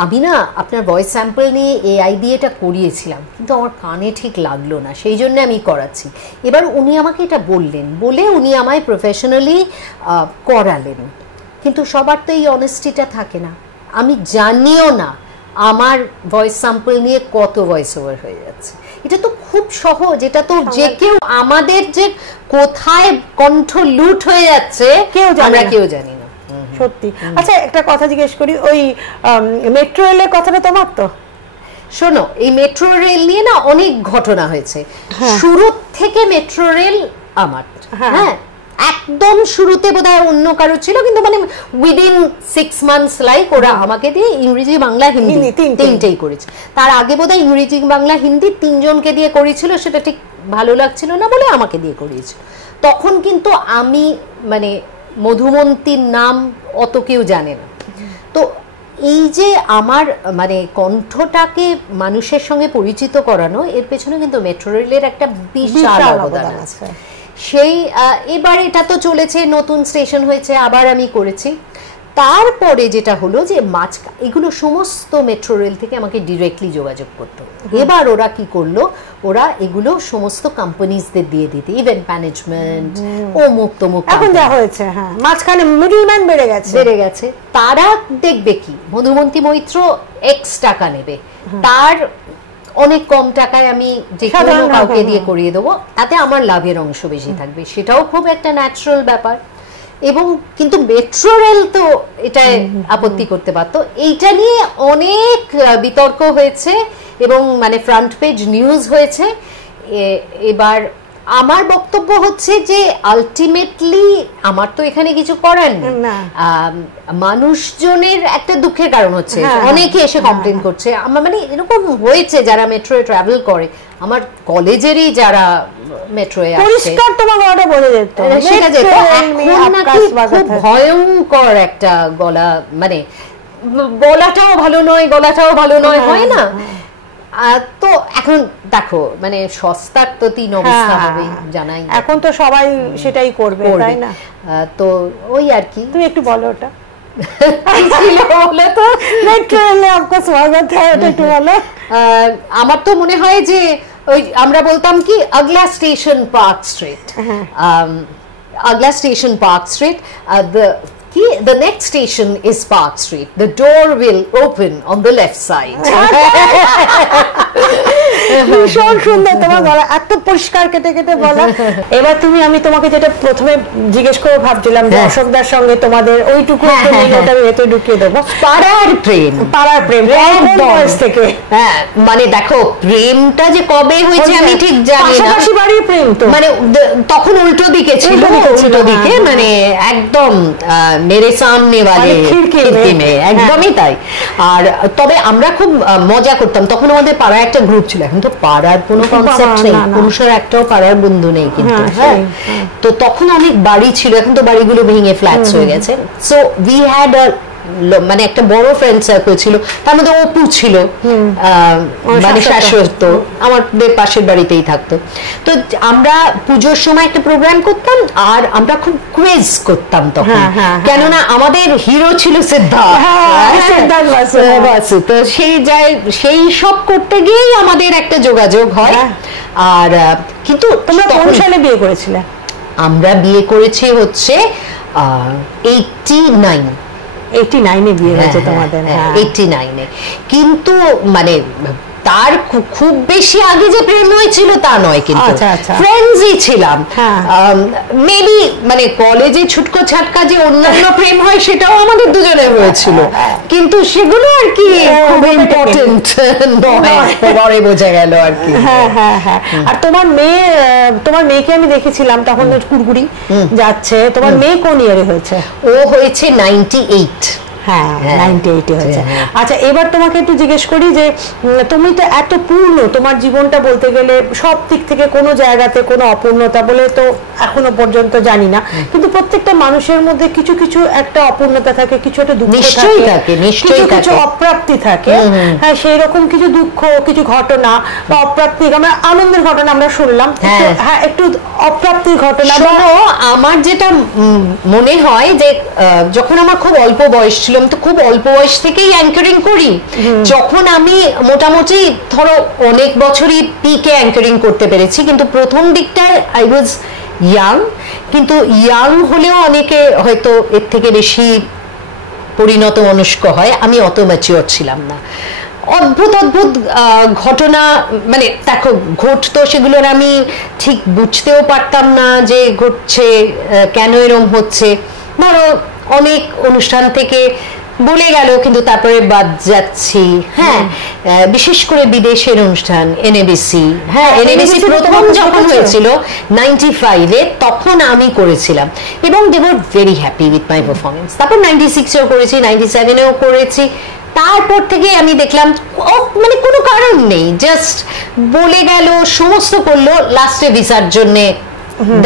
আমি না আপনার ভয়েস স্যাম্পল নিয়ে এআই দিয়ে এটা করিয়েছিলাম, কিন্তু আমার কানে ঠিক লাগলো না, সেই জন্য আমি করাচ্ছি। এবার উনি আমাকে এটা বলে উনি আমায় প্রফেশনালি করালেন, কিন্তু সবার তো এই অনেস্টিটা থাকে না। আমি জানিও না আমার ভয়েস স্যাম্পল নিয়ে কত ভয়েস ওভার হয়ে যাচ্ছে। এটা তো খুব সহজ, এটা তো যে কেউ, আমাদের যে কোথায় কণ্ঠ লুট হয়ে যাচ্ছে আমরা কেউ জানি না। সত্যি। আচ্ছা, একটা কথা জিজ্ঞেস করি, ওই মেট্রো রেলের কথাটা তোমার তো? শোনো, এই মেট্রো রেল নিয়ে না অনেক ঘটনা হয়েছে। শুরু থেকে মেট্রো রেল আমার, হ্যাঁ একদম শুরুতে বোধহয় অন্য কারো ছিল, কিন্তু মানে উইদিন 6 মান্থস লাইক ওরা আমাকে দিয়ে ইংরেজি বাংলা হিন্দি তিনটেই করেছে। তার আগে বোধহয় ইংরেজি বাংলা হিন্দি 3 জনকে দিয়ে করেছিল, সেটা ঠিক ভালো লাগছিল না বলে আমাকে দিয়ে করিয়েছিল। তখন কিন্তু আমি মানে মধুমন্তীর নাম অত কেউ জানে না। তো এই যে আমার মানে কণ্ঠটাকে মানুষের সঙ্গে পরিচিত করানো, এর পেছনে কিন্তু মেট্রো রেলের একটা বিশাল অবদান আছে। সেই এবার এটা তো চলেছে, নতুন স্টেশন হয়েছে, আবার আমি করেছি। তারপরে যেটা হলো যে এগুলো সমস্ত মেট্রো রেল থেকে আমাকে ডিরেক্টলি যোগাযোগ করতো। এবার ওরা কি করলো, ওরা এগুলো সমস্ত কোম্পানিজদের দিয়ে দিতে, ইভেন্ট ম্যানেজমেন্ট অমুক তমুক, এখন যা হয়েছে, হ্যাঁ মাঝখানে মিডলম্যান বেড়ে গেছে। তারা দেখবে কি মধুমন্তী মৈত্র এক্স টাকা নেবে, তার অনেক কম টাকায় আমি যে কোনো কাউকে দিয়ে করিয়ে দেবো, তাতে আমার লাভের অংশ বেশি থাকবে, সেটাও খুব একটা ন্যাচারাল ব্যাপার। এবং কিন্তু মেট্রো রেল তো এটা আপত্তি করতে পারতো। এইটা নিয়ে অনেক বিতর্ক হয়েছে এবং মানে ফ্রন্ট পেজ নিউজ হয়েছে। এবার আমার বক্তব্য হচ্ছে যে আলটিমেটলি আমার তো এখানে কিছু করার নেই, মানুষজনের একটা দুঃখের কারণ হচ্ছে, অনেকে এসে কমপ্লেন করছে। আমার মানে এরকম হয়েছে যারা মেট্রোয় ট্রাভেল করে, আমার কলেজেরই যারা মেট্রোয় আসে, পরিষ্কার তোমার গলাটা বলে যেত, সেটা যেত। এখন নাকি খুব ভয়ঙ্কর একটা গলা, মানে গলাটাও ভালো নয়, গলাটাও ভালো নয়, হয় না? তো এখন দেখো মানে সস্তার তো 3 অবস্থা হবে, জানাই এখন তো সবাই সেটাই করবে, তাই না? তো ওই আর কি। তুমি একটু বলো ওটা বলে তো মেট্রো রেলে আপনার স্বাগত হয়, ওটা একটু বলো। আমার তো মনে হয় যে ওই আমরা বলতাম কি আগলা স্টেশন পার্ক স্ট্রিট, আগলা station Park Street, the next station is Park Street, the door will open on the left side. ভীষণ সুন্দর তোমার বলা, এত পরিষ্কার কেটে কেটে বলা। এবার তুমি, আমি তোমাকে যেটা প্রথমে জিজ্ঞেস করে ভাবছিলাম যে অশোকদার সঙ্গে তোমাদের ওইটুকু ওটা ভেতরে ঢুকিয়ে দেবো, পাড়ার প্রেম, পাড়ার প্রেম থেকে। হ্যাঁ মানে দেখো প্রেমটা যে কবে হয়েছে আমি ঠিক জানি না, পাশাপাশি বাড়ির প্রেম তো মানে তখন উল্টো দিকে ছিল, উল্টো দিকে মানে একদম মেরে সামনে वाले খিড়কি মে, একদমই তাই। আর তবে আমরা খুব মজা করতাম তখন, আমাদের পাড়ায় একটা গ্রুপ ছিল। এখন তো পাড়ার কোনো কনসেপ্ট নেই, পুরুষের একটাও পাড়ার বন্ধু নেই কিন্তু, হ্যাঁ। তো তখন অনেক বাড়ি ছিল, এখন তো বাড়িগুলো ভেঙে ফ্ল্যাটস হয়ে গেছে। সো উই হ্যাড মানে একটা বড় ফ্রেন্ড সার্কেল ছিল, তার মধ্যে অপু ছিল, মানে শাশ্বত আমাদের পাশের বাড়িতেই থাকতো। তো আমরা পুজোর সময় একটা প্রোগ্রাম করতাম, আর আমরা খুব কুইজ করতাম তখন, কেননা আমাদের হিরো ছিল সিদ্ধার্থ বাসু। তো সেই সব করতে গিয়েই আমাদের একটা যোগাযোগ হয়। আর কিন্তু তোমরা কোন সালে বিয়ে করেছিলে? আমরা বিয়ে করেছি হচ্ছে 89-এ বিয়ে হয়েছে তোমাদের। 89-এ, কিন্তু মানে তার খুব বেশি আগে যে প্রেম হয়েছিল তা নয়, কিন্তু ফ্রেন্ডসই ছিলাম। মেবি মানে কলেজে ছুটকো ছাটকা যে অন্যান্য প্রেম হয় সেটাও আমাদের দুজনের হয়েছিল, কিন্তু সেগুলো আর কি খুব ইম্পর্টেন্ট নয়, পরে বোঝা গেল আর কি। আর তোমার মেয়েকে আমি দেখেছিলাম তখন কুড়কুড়ি যাচ্ছে। তোমার মেয়ে কোন ইয়ারে হয়েছে? ও হয়েছে 98। হ্যাঁ 98 হয়েছে। আচ্ছা এবার তোমাকে একটু জিজ্ঞেস করি যে তুমি তো এত পূর্ণ, তোমার জীবনটা বলতে গেলে সব দিক থেকে কোনো জায়গাতে কোনো অপূর্ণতা বলে তো এখনো পর্যন্ত জানি না, কিন্তু প্রত্যেকটা মানুষের মধ্যে কিছু কিছু একটা অপূর্ণতা থাকে, কিছু একটা দুঃখ থাকে, কিছু অপ্রাপ্তি থাকে। হ্যাঁ সেই রকম কিছু দুঃখ, কিছু ঘটনা বা অপ্রাপ্তি, আমরা আনন্দের ঘটনা আমরা শুনলাম, হ্যাঁ একটু অপ্রাপ্তির ঘটনা। আমার যেটা মনে হয় যে যখন আমার খুব অল্প বয়স ছিল, আমি তো খুব অল্প বয়স থেকেই অ্যাঙ্কারিং করি, যখন আমি মোটামুটি ধরো অনেক বছরই পিকে অ্যাঙ্কারিং করতে পেরেছি, কিন্তু প্রথম দিকটায় আই ওয়াজ ইয়াং, কিন্তু ইয়াং হলেও অনেকে হয়তো এর থেকে বেশি পরিণত মনস্ক হয়, আমি অত ম্যাচিওর ছিলাম না। অদ্ভুত অদ্ভুত ঘটনা মানে দেখো ঘটতো, সেগুলোর আমি ঠিক বুঝতেও পারতাম না যে ঘটছে কেন এরম হচ্ছে। ধরো অনেক অনুষ্ঠান থেকে বলে গেল কিন্তু তারপরে বাদ যাচ্ছি। হ্যাঁ বিশেষ করে বিদেশের অনুষ্ঠান, এনএবিসি, হ্যাঁ এনএবিসি প্রথম যখন হয়েছিল 95-এ তখন আমি করেছিলাম এবং they were very happy with my performance. তারপর 96-এও করেছি, 97-এও করেছি। তারপর থেকে আমি দেখলাম মানে কোনো কারণ নেই, জাস্ট বলে গেল, সমস্ত করলো, লাস্টে ভিসার জন্যে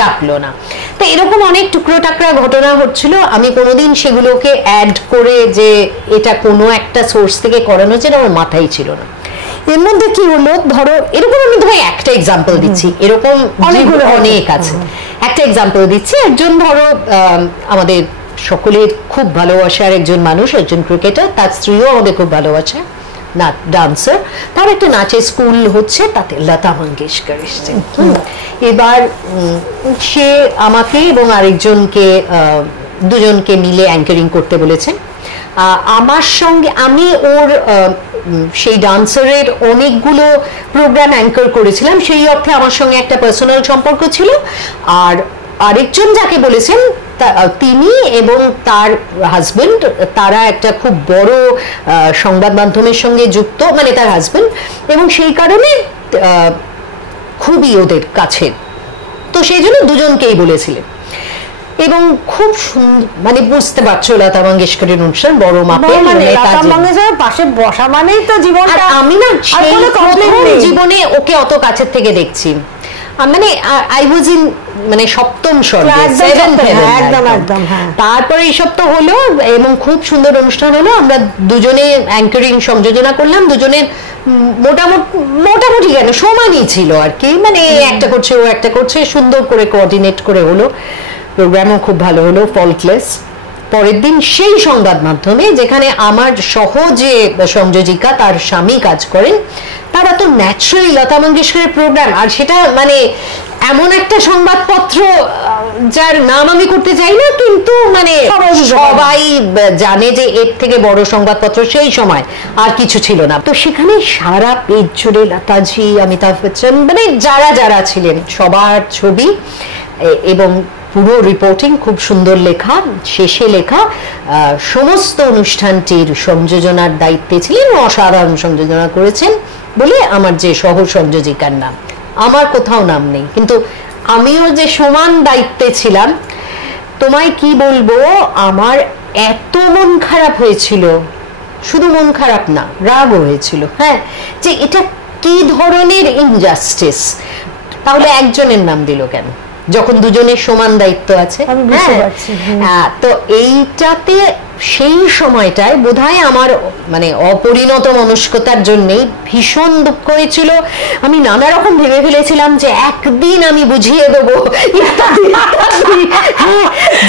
ডাকলো না। তো এরকম অনেক টুকরো টাকরা ঘটনা হচ্ছিল, আমি কোনোদিন সেগুলোকে অ্যাড করে যে এটা কোনো একটা সোর্স থেকে করানো যেটা আমার মাথায় ছিল না। এর মধ্যে কি হলো, ধরো এরকম আমি তোমায় একটা এক্সাম্পল দিচ্ছি, এরকম অনেক আছে। একটা এক্সাম্পল দিচ্ছি, একজন ধরো আমাদের সকলের খুব ভালোবাসার একজন মানুষ, একজন ক্রিকেটার, তার স্ত্রীও আমাদের খুব ভালোবাসে, ডান্সার, তার একটা নাচের স্কুল হচ্ছে, তাতে লতা মঙ্গেশকর এসছেন। এবার সে আমাকে এবং আরেকজনকে, দুজনকে মিলে অ্যাঙ্কারিং করতে বলেছেন। আমার সঙ্গে আমি ওর সেই ডান্সারের অনেকগুলো প্রোগ্রাম অ্যাঙ্কার করেছিলাম, সেই অর্থে আমার সঙ্গে একটা পার্সোনাল সম্পর্ক ছিল। আর আরেকজন যাকে বলেছেন তিনি এবং তার হাজবেন্ড তারা একটা খুব বড় সংবাদ মাধ্যমের সঙ্গে যুক্ত, মানে তার হাজবেন্ড, এবং সেই কারণে খুবই ওদের কাছে, তো সেই জন্য দুজনকেই বলেছিলেন। এবং খুব সুন্দর, মানে বুঝতে পারছো লতা মঙ্গেশকরের অনুষ্ঠান বড় মাপের, লতা মঙ্গেশকরের পাশে বসা মানেই তো জীবনটা। আমি না জীবনে ওকে অত কাছের থেকে দেখছি, মানে আই ওয়াজ ইন, মানে সপ্তম স্বর্গে, একদম একদম। তারপরে এইসব তো হলো এবং খুব সুন্দর অনুষ্ঠান হলো। আমরা দুজনে অ্যাঙ্কারিং সংযোজনা করলাম, দুজনের মোটামুটি কেন সমানই ছিল আর কি, মানে একটা করছে ও একটা করছে, সুন্দর করে কোঅর্ডিনেট করে হলো। প্রোগ্রামও খুব ভালো হলো, ফল্টলেস। পরের দিন সেই সংবাদ মাধ্যমে যেখানে আমার সহ যে সংযোজিকা তার স্বামী কাজ করেন, তারা তো ন্যাচারালি লতা মঙ্গেশকরের প্রোগ্রাম, আর সেটা মানে এমন একটা সংবাদপত্র যার নাম আমি করতে চাই না, কিন্তু মানে সবাই জানে যে এর থেকে বড় সংবাদপত্র সেই সময় আর কিছু ছিল না। তো সেখানে সারা পেজ জুড়ে লতাজি, অমিতাভ বচ্চন, মানে যারা যারা ছিলেন সবার ছবি এবং পুরো রিপোর্টিং খুব সুন্দর লেখা। শেষে লেখা সমস্ত অনুষ্ঠানটির সংযোজনার দায়িত্বে ছিলেন, অসাধারণ সংযোজনা করেছেন বলে আমার যে সহ সংযোজিকার নাম, আমার কোথাও নাম নেই, কিন্তু আমিও যে সমান দায়িত্বে ছিলাম। তোমায় কি বলবো, আমার এত মন খারাপ হয়েছিল, শুধু মন খারাপ না, রাগও হয়েছিল, হ্যাঁ, যে এটা কি ধরনের ইনজাস্টিস। তাহলে একজনের নাম দিল কেন যখন দুজনের সমান দায়িত্ব আছে? তো এইটাতে সেই সময়টায় বোধহয় আমার মানে অপরিণত মনস্কতার জন্যই ভীষণ দুঃখ হয়েছিল। আমি নানা রকম ভেবে ফেলেছিলাম যে একদিন আমি বুঝিয়ে দেবো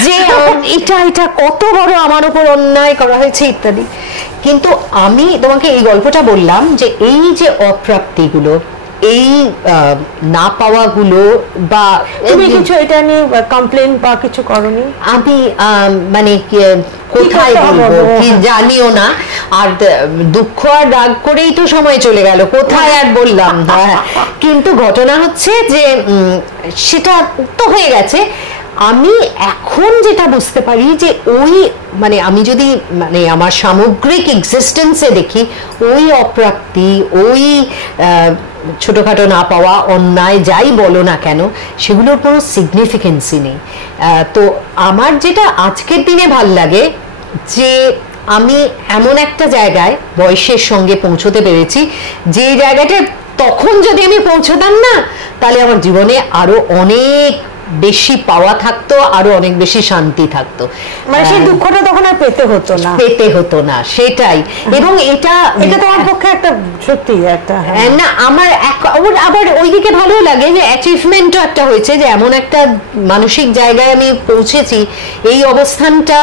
যে এটা কত বড় আমার উপর অন্যায় করা হয়েছে ইত্যাদি। কিন্তু আমি তোমাকে এই গল্পটা বললাম যে এই যে অপ্রাপ্তিগুলো, এই না পাওয়াগুলো, বা তুমি কিছু এটা নিয়ে কমপ্লেন বা কিছু করনি? আমি মানে কোথায় বলবো কি জানিও না, আর দুঃখ আর রাগ করেই তো সময় চলে গেল, কোথায় আর বললাম। কিন্তু ঘটনা হচ্ছে যে সেটা তো হয়ে গেছে। আমি এখন যেটা বুঝতে পারি যে ওই মানে আমি যদি মানে আমার সামগ্রিক এক্সিস্টেন্সে দেখি, ওই অপ্রাপ্তি, ওই ছোটখাটো না পাওয়া, অন্যায় যাই বলো না কেন, সেগুলোর কোনো সিগনিফিকেন্সই নেই। তো আমার যেটা আজকের দিনে ভাল লাগে যে আমি এমন একটা জায়গায় বয়সের সঙ্গে পৌঁছতে পেরেছি, যে জায়গাটা তখন যদি আমি পৌঁছতাম না, তাহলে আমার জীবনে আরো অনেক বেশি পাওয়া থাকতো, আরো অনেক বেশি শান্তি থাকতো, মানে সেই দুঃখটা তখন আর পেতে হতো না, সেটাই। এবং এটা তোমার পক্ষে একটা সত্যি একটা না, আমার আবার ওইদিকে ভালো লাগে যে অ্যাচিভমেন্টও একটা হয়েছে, যে এমন একটা মানসিক জায়গায় আমি পৌঁছেছি। এই অবস্থানটা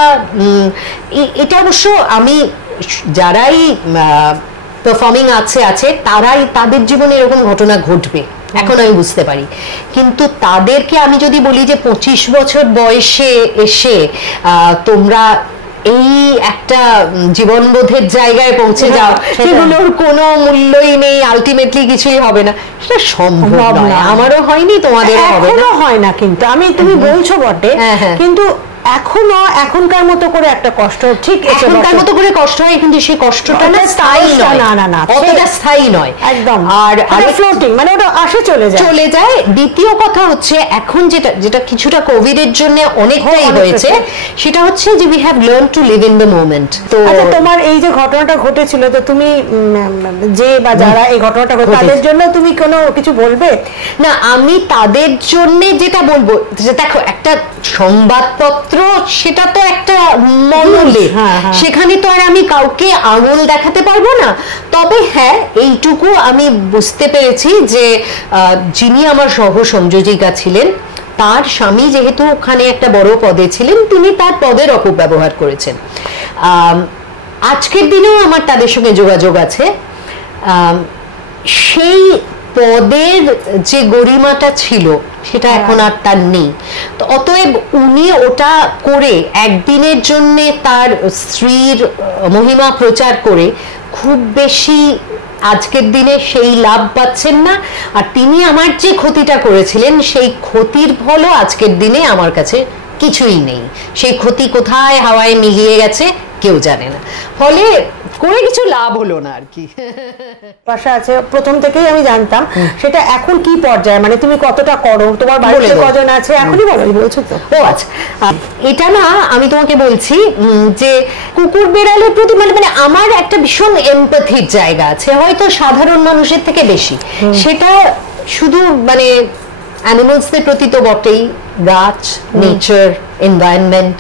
এটা অবশ্য আমি যারাই পারফর্মিং আছে তারাই, তাদের জীবনে এরকম ঘটনা ঘটবে এখন আমি বুঝতে পারি। কিন্তু তাদেরকে আমি যদি বলি যে 25 বছর বয়সে এসে তোমরা এই একটা জীবনবোধের জায়গায় পৌঁছে যাও, সেগুলোর কোনো মূল্যই নেই, আলটিমেটলি কিছুই হবে না, সেটা সম্ভব নয়। আমারও হয়নি, তোমাদেরও হবে না, হয় না। কিন্তু তুমি বলছো বটে, কিন্তু এখনো এখনকার মতো করে একটা কষ্ট, ঠিক এখনকার মতো করে কষ্ট হয়, কিন্তু সেই কষ্টটা না স্থায়ী নয়, অতটা স্থায়ী নয় একদম। আর ফ্লোটিং, মানে ওটা আসে চলে যায়। দ্বিতীয় কথা হচ্ছে এখন যেটা কিছুটা কোভিড এর জন্য অনেকটাই হয়েছে, সেটা হচ্ছে যে we have learn to live in the moment. তো তোমার এই যে ঘটনাটা ঘটেছিল, তো তুমি যে বা যারা এই ঘটনাটা ঘটে তাদের জন্য তুমি কোনো কিছু বলবে? না, আমি তাদের জন্য যেটা বলবো যে দেখো, একটা সংবাদপত্র সেটা তো একটা মনোলেখ, সেখানে তো আর আমি কাউকে আঙুল দেখাতে পারবো না। তবে হ্যাঁ, এইটুকু আমি বুঝতে পেরেছি যে যিনি আমার সহ সংযোজিকা ছিলেন, তার স্বামী যেহেতু ওখানে একটা বড় পদে ছিলেন, তিনি তার পদের অপব্যবহার করেছেন। আজকের দিনেও আমার তাদের সঙ্গে যোগাযোগ আছে। সেই পদের যে গরিমাটা ছিল সেটা এখন আর তার নেই। তো অতএব উনি ওটা করে একদিনের জন্য তার স্ত্রীর মহিমা প্রচার করে খুব বেশি আজকের দিনে সেই লাভ পাচ্ছেন না। আর তিনি আমার যে ক্ষতিটা করেছিলেন, সেই ক্ষতির ফলও আজকের দিনে আমার কাছে কিছুই নেই, সেই ক্ষতি কোথায় হাওয়ায় মিলিয়ে গেছে কেউ জানে না, ফলে করে কিছু লাভ হলো না আর কি। ভাষা আছে প্রথম থেকেই আমি জানতাম, সেটা এখন কি পর্যায়ে, মানে তুমি কতটা করো, তোমার বাড়িতে কজন আছে এখনই বলছো তো? ও আচ্ছা, এটা না আমি তোমাকে বলছি যে কুকুর বেড়ালের প্রতি মানে আমার একটা ভীষণ এমপ্যাথির জায়গা আছে, হয়তো সাধারণ মানুষের থেকে বেশি। সেটা শুধু মানে অ্যানিমালসদের প্রতি তো বটেই, গাছ, নেচার, এনভায়রনমেন্ট।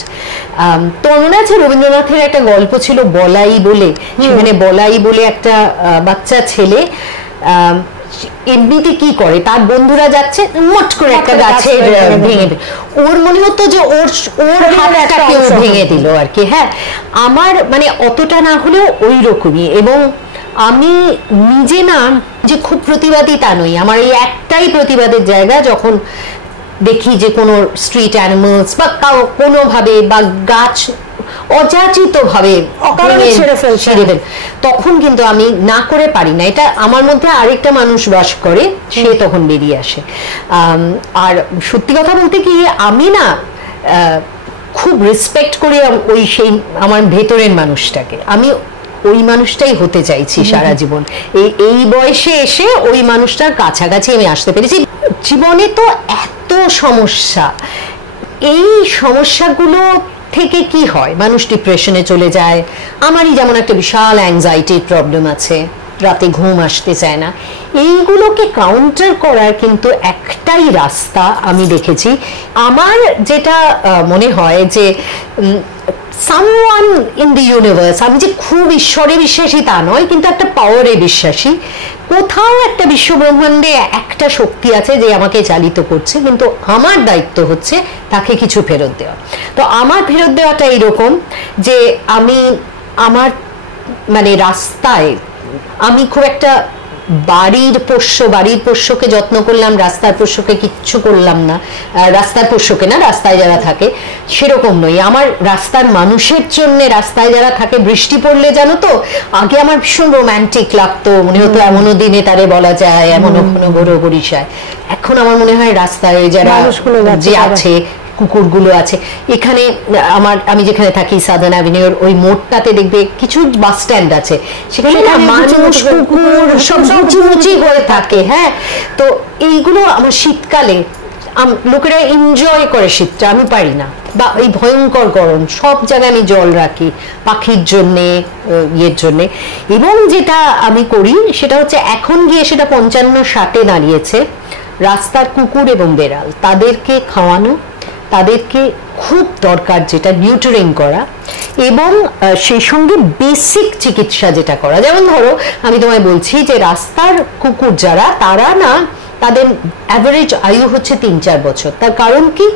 তোর মনে আছে রবীন্দ্রনাথের একটা গল্প ছিল বলাই বলে, সেখানে বলাই বলে একটা বাচ্চা ছেলে এমনিতে কি করে, তার বন্ধুরা যাচ্ছে মোট করে একটা গাছে ভেঙে দিল, ওর মনে হতো যে ওর হাতটা কেউ ভেঙে দিল আর কি। হ্যাঁ, আমার মানে অতটা না হলেও ওই রকমই। এবং আমি নিজে না যে খুব প্রতিবাদী তা নই, আমার এই একটাই প্রতিবাদের জায়গা যখন দেখি যে কোনো স্ট্রিট অ্যানিমালস বা কোনোভাবে বা গাছ অযাচিত ভাবে ছেড়ে ফেল, তখন কিন্তু আমি না করে পারি না। এটা আমার মধ্যে আরেকটা মানুষ বাস করে, সে তখন বেরিয়ে আসে। আর সত্যি কথা বলতে কি, আমি না খুব রেসপেক্ট করি ওই সেই আমার ভেতরের মানুষটাকে, আমি ওই মানুষটাই হতে চাইছি সারা জীবন। এই বয়সে এসে ওই মানুষটার কাছাকাছি আমি আসতে পেরেছি। জীবনে তো এত সমস্যা, এই সমস্যাগুলো থেকে কি হয়, মানুষ ডিপ্রেশনে চলে যায়। আমারই যেমন একটা বিশাল অ্যাংজাইটির প্রবলেম আছে, রাতে ঘুম আসতে চায় না। এইগুলোকে কাউন্টার করার কিন্তু একটাই রাস্তা আমি দেখেছি। আমার যেটা মনে হয় যে সামওয়ান ইন দি ইউনিভার্স, আমি যে খুব ঈশ্বরে বিশ্বাসী তা নয়, কিন্তু একটা পাওয়ারে বিশ্বাসী, কোথাও একটা বিশ্বব্রহ্মাণ্ডে একটা শক্তি আছে যে আমাকে চালিত করছে, কিন্তু আমার দায়িত্ব হচ্ছে তাকে কিছু ফেরত দেওয়া। তো আমার ফেরত দেওয়াটা এইরকম যে আমি আমার মানে রাস্তায় আমি খুব একটা বাড়ির পোষ্যকে যত্ন করলাম, রাস্তার পোষ্যকে কিচ্ছু করলাম না, রাস্তার পোষ্যকে না, রাস্তায় যারা থাকে সেরকম নই। আমার রাস্তার মানুষের জন্য, রাস্তায় যারা থাকে, বৃষ্টি পড়লে জানো তো আগে আমার ভীষণ রোম্যান্টিক লাগতো, মনে হতো এমনও দিনে তারে বলা যায়, এমনও কোনো বড় বরিশায়। এখন আমার মনে হয় রাস্তায় যারা যে আছে, কুকুরগুলো আছে, এখানে আমি যেখানে থাকি সাদার্ন অ্যাভিনিউর ওই মোড়টাতে দেখবে কিছু বাস স্ট্যান্ড আছে, সেখানে মানুষ কুকুর সব মুচি হয়ে থাকে। হ্যাঁ, তো এইগুলো আমার শীতকালে লোকেরা এনজয় করে, শীতটা আমি পারি না, বা এই ভয়ঙ্কর গরম, সব জায়গায় আমি জল রাখি পাখির জন্যে, ইয়ের জন্যে। এবং যেটা আমি করি সেটা হচ্ছে এখন গিয়ে সেটা 55-60 দাঁড়িয়েছে, রাস্তার কুকুর এবং বেড়াল তাদেরকে খাওয়ানো, তাদেরকে খুব দরকার যেটা নিউট্রিং করা, এবং সেই সঙ্গে বেসিক চিকিৎসা যেটা করা। যেমন ধরো আমি তোমায় বলছি যে রাস্তার কুকুর যারা, তারা না তাদের অ্যাভারেজ আয়ু হচ্ছে 3-4 বছর। তার কারণ কি?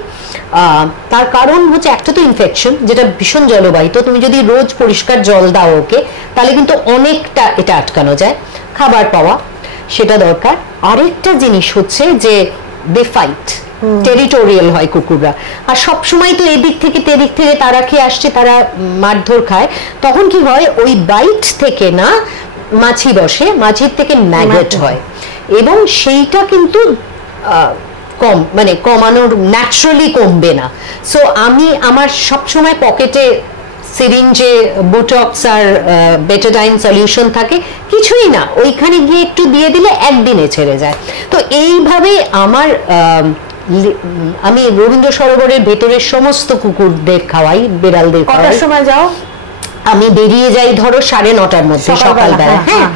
তার কারণ হচ্ছে একটা তো ইনফেকশন, যেটা ভীষণ জলবাহিত। তুমি যদি রোজ পরিষ্কার জল দাও ওকে, তাহলে কিন্তু অনেকটা এটা আটকানো যায়। খাবার পাওয়া সেটা দরকার। আরেকটা জিনিস হচ্ছে যে দে ফাইট, টেরিটোরিয়াল হয় কুকুররা, আর সবসময় তো এদিক থেকে তেদিক থেকে তারা খেয়ে আসছে, তারা মারধর খায়। তখন কি হয়, ওই বাইট থেকে না মাছি বসে, মাছির থেকে ম্যাগট হয়, এবং সেইটা কিন্তু কম মানে কমানোর ন্যাচারালি কমবে না। সো আমি আমার সবসময় পকেটে সিরিঞ্জে বোটক্স আর বেটাডাইন সলিউশন থাকে, কিছুই না, ওইখানে গিয়ে একটু দিয়ে দিলে একদিনে ছেড়ে যায়। তো এইভাবে আমি রবীন্দ্র সরোবরের ভেতরের সমস্ত কুকুরদের খাওয়াই, বেড়ালদের খাওয়াই। কটার সময় যাও? আমি বেরিয়ে যাই ধরো 9:30-র মধ্যে সকালবেলা। হ্যাঁ,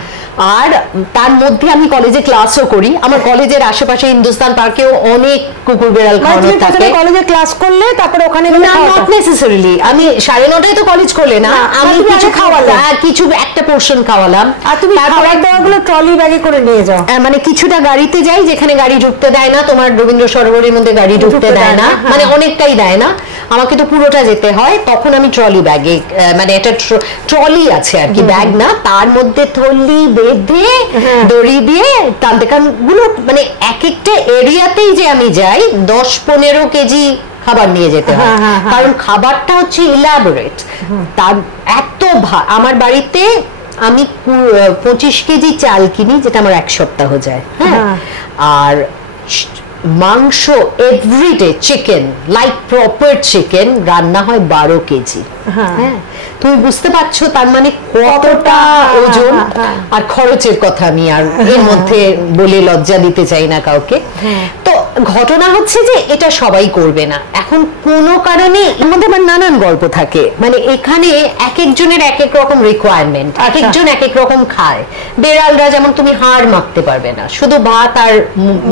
আর তার মধ্যে আমি কলেজে ক্লাসও করি। আমার কলেজের আশেপাশে হিন্দুস্তান পার্কেও অনেক কুকুর বেড়াল খাওয়ানো থাকে। কলেজে ক্লাস করলে তারপরে ওখানে না, নট নেসেসারিলি। আমি 9:30 তো কলেজ করলে না, আমি কিছু খাওয়ালাম, কিছু একটা পোর্শন খাওয়ালাম। আর তুমি খাবার দাবারগুলো ট্রলি ব্যাগে করে নিয়ে যাও? মানে কিছুটা গাড়িতে যাই, যেখানে গাড়ি ঢুকতে দেয় না, তোমার রবীন্দ্র সরোবরের মধ্যে গাড়ি ঢুকতে দেয় না, মানে অনেকটাই দেয় না, আমাকে তো পুরোটা যেতে হয়। তখন আমি ট্রলি ব্যাগে, মানে একটা ট্রলি আছে আর কি, ব্যাগ না, তার মধ্যে থলি বেঁধে দড়ি দিয়ে টানতে, কারণ গুলো মানে এক একটা এরিয়াতেই যে আমি যাই 10-15 কেজি খাবার নিয়ে যেতে হয়, কারণ খাবারটা হচ্ছে ইলাবোরেট। তার এত আমার বাড়িতে আমি 25 কেজি চাল কিনি, যেটা আমার 1 সপ্তাহ যায়। হ্যাঁ, আর মাংস everyday chicken, like proper chicken রান্না হয় 12 কেজি। হ্যাঁ, তুমি বুঝতে পারছো তার মানে কতটা ওজন। আর খরচের কথা আমি আর এর মধ্যে বলে লজ্জা দিতে চাই না কাউকে। তো ঘটনা হচ্ছে যে এটা সবাই করবে না, এখন কোনো কারণে এর মধ্যে আমার নানান গল্প থাকে, মানে এখানে এক একজনের এক এক রকম রিকোয়ারমেন্ট, এক একজন এক এক রকম খায়। বেড়ালরা যেমন তুমি হাড় মাখতে পারবে না, শুধু ভাত আর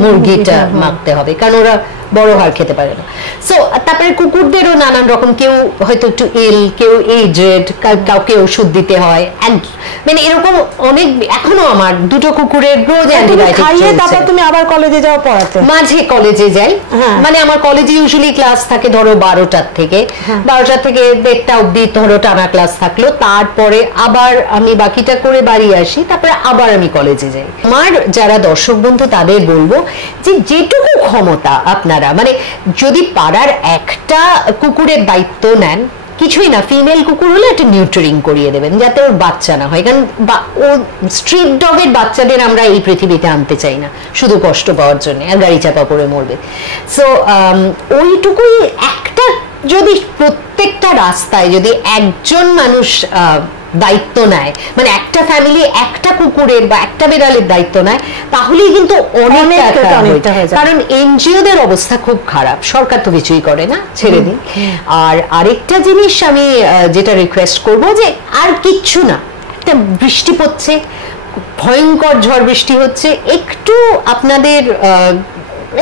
মুরগিটা মাখতে হবে, কারণ ওরা বড় হাড় খেতে পারে না। সো তারপরে কুকুরদেরও নানান রকম, কেউ হয়তো একটু ইল, কেউ এজেড, কাউকে ওষুধ দিতে হয়, মানে এরকম অনেক। এখনো আমার 2টো কুকুরের রোজ অ্যান্টিবায়োটিক চলছে। তারপর তুমি আবার কলেজে যাও পড়াতে? মাঝে কলেজে যাই, মানে আমার কলেজে ইউজুয়ালি ক্লাস থাকে ধরো 12টার থেকে 1:30 অবধি ধরো টানা ক্লাস থাকলো, তারপরে আবার আমি বাকিটা করে বাড়ি আসি, তারপরে আবার আমি কলেজে যাই। আমার যারা দর্শক বন্ধু তাদের বলবো যে যেটুকু ক্ষমতা আপনারা, মানে যদি পাড়ার একটা কুকুরের দায়িত্ব নেন, কিছুই না, ফিমেল কুকুর হলে একটা নিউট্রিং করিয়ে দেবেন যাতে ওর বাচ্চা না হয়, কারণ ও স্ট্রিট ডগের বাচ্চাদের আমরা এই পৃথিবীতে আনতে চাই না শুধু কষ্ট পাওয়ার জন্য, আর গাড়ি চাপা পড়ে মরবে। সো ওইটুকুই একটা, যদি প্রত্যেকটা রাস্তায় যদি একজন মানুষ দায়িত্ব নেয়, মানে একটা ফ্যামিলি একটা কুকুরের বা একটা বিড়ালের দায়িত্ব নেয়, তাহলেই কিন্তু অনেকটা হয়ে যায়। কারণ এনজিওদের অবস্থা খুব খারাপ, সরকার তো কিছুই করে না, ছেড়ে দিন। আর আরেকটা জিনিস আমি যেটা রিকোয়েস্ট করব, যে আর কিচ্ছু না, একটা বৃষ্টি পড়ছে, ভয়ঙ্কর ঝড় বৃষ্টি হচ্ছে, একটু আপনাদের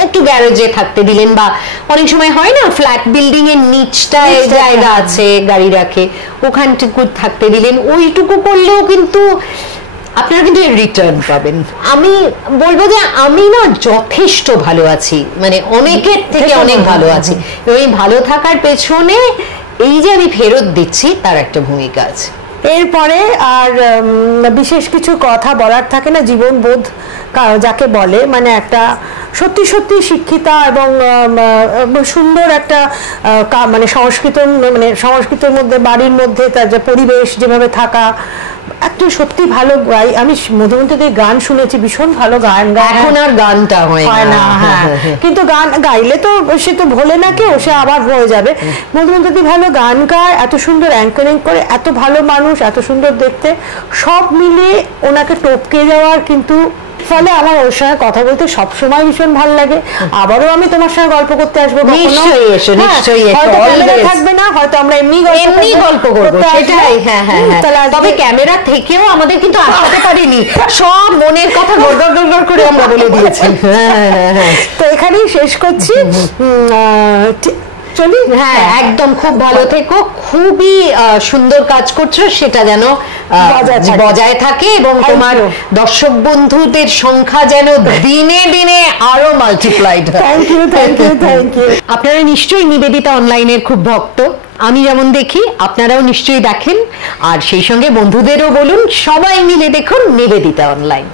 একটু গ্যারেজে থাকতে দিলেন, বা অনেক সময় হয় না ফ্ল্যাট বিল্ডিং এর নিচটায় জায়গা আছে গাড়ি রাখে, ওখানটুকু থাকতে দিলেন, ওইটুকু করলেও কিন্তু আপনারা কিন্তু এর রিটার্ন পাবেন। আমি বলবো যে আমি না যথেষ্ট ভালো আছি, মানে অনেকের থেকে অনেক ভালো আছি, এবং এই ভালো থাকার পেছনে এই যে আমি ফেরত দিচ্ছি তার একটা ভূমিকা আছে। এরপরে আর বিশেষ কিছু কথা বলার থাকে না, জীবনবোধ যাকে বলে, মানে একটা সত্যি সত্যি শিক্ষিতা এবং সুন্দর একটা মানে সংস্কৃতের মধ্যে, বাড়ির মধ্যে তার যে পরিবেশ, যেভাবে থাকা, একটা সত্যি ভালো গাই। আমি মধুমন্তী গান শুনেছি, ভীষণ ভালো গান গায়। এখন আর গানটা হয় না, কিন্তু গান গাইলে তো সে তো ভোলে না কেউ, সে আবার হয়ে যাবে। মধুমন্তী ভালো গান গায়, এত সুন্দর অ্যাঙ্কারিং করে, এত ভালো মানুষ, এত সুন্দর দেখতে, সব মিলিয়ে ওনাকে টপকে যাওয়ার কিন্তু ফলে আমার ওর সঙ্গে কথা বলতে সবসময় ভীষণ ভালো লাগে। আবারও আমি তোমার সঙ্গে গল্প করতে আসবো, নিশ্চয়ই এসো, নিশ্চয়ই থাকবে না, হয়তো আমরা এমনি গল্প করবো, সেটাই। তবে ক্যামেরা থেকেও আমাদের কিন্তু আটকাতে পারিনি, সব মনের কথা গড়গড় করে আমরা বলে দিয়েছি। তো এখানেই শেষ করছি, চলি। হ্যাঁ, একদম খুব ভালো থেকো, খুবই সুন্দর কাজ করছো, সেটা যেন বজায় থাকে, এবং তোমার দর্শক বন্ধুদের সংখ্যা যেন দিনে দিনে আরো মাল্টিপ্লাইড হয়। Thank you, thank you, thank you. আপনারা নিশ্চয়ই নিবেদিতা অনলাইনের খুব ভক্ত, আমি যেমন দেখি আপনারাও নিশ্চয়ই দেখেন, আর সেই সঙ্গে বন্ধুদেরও বলুন সবাই মিলে দেখুন নিবেদিতা অনলাইন।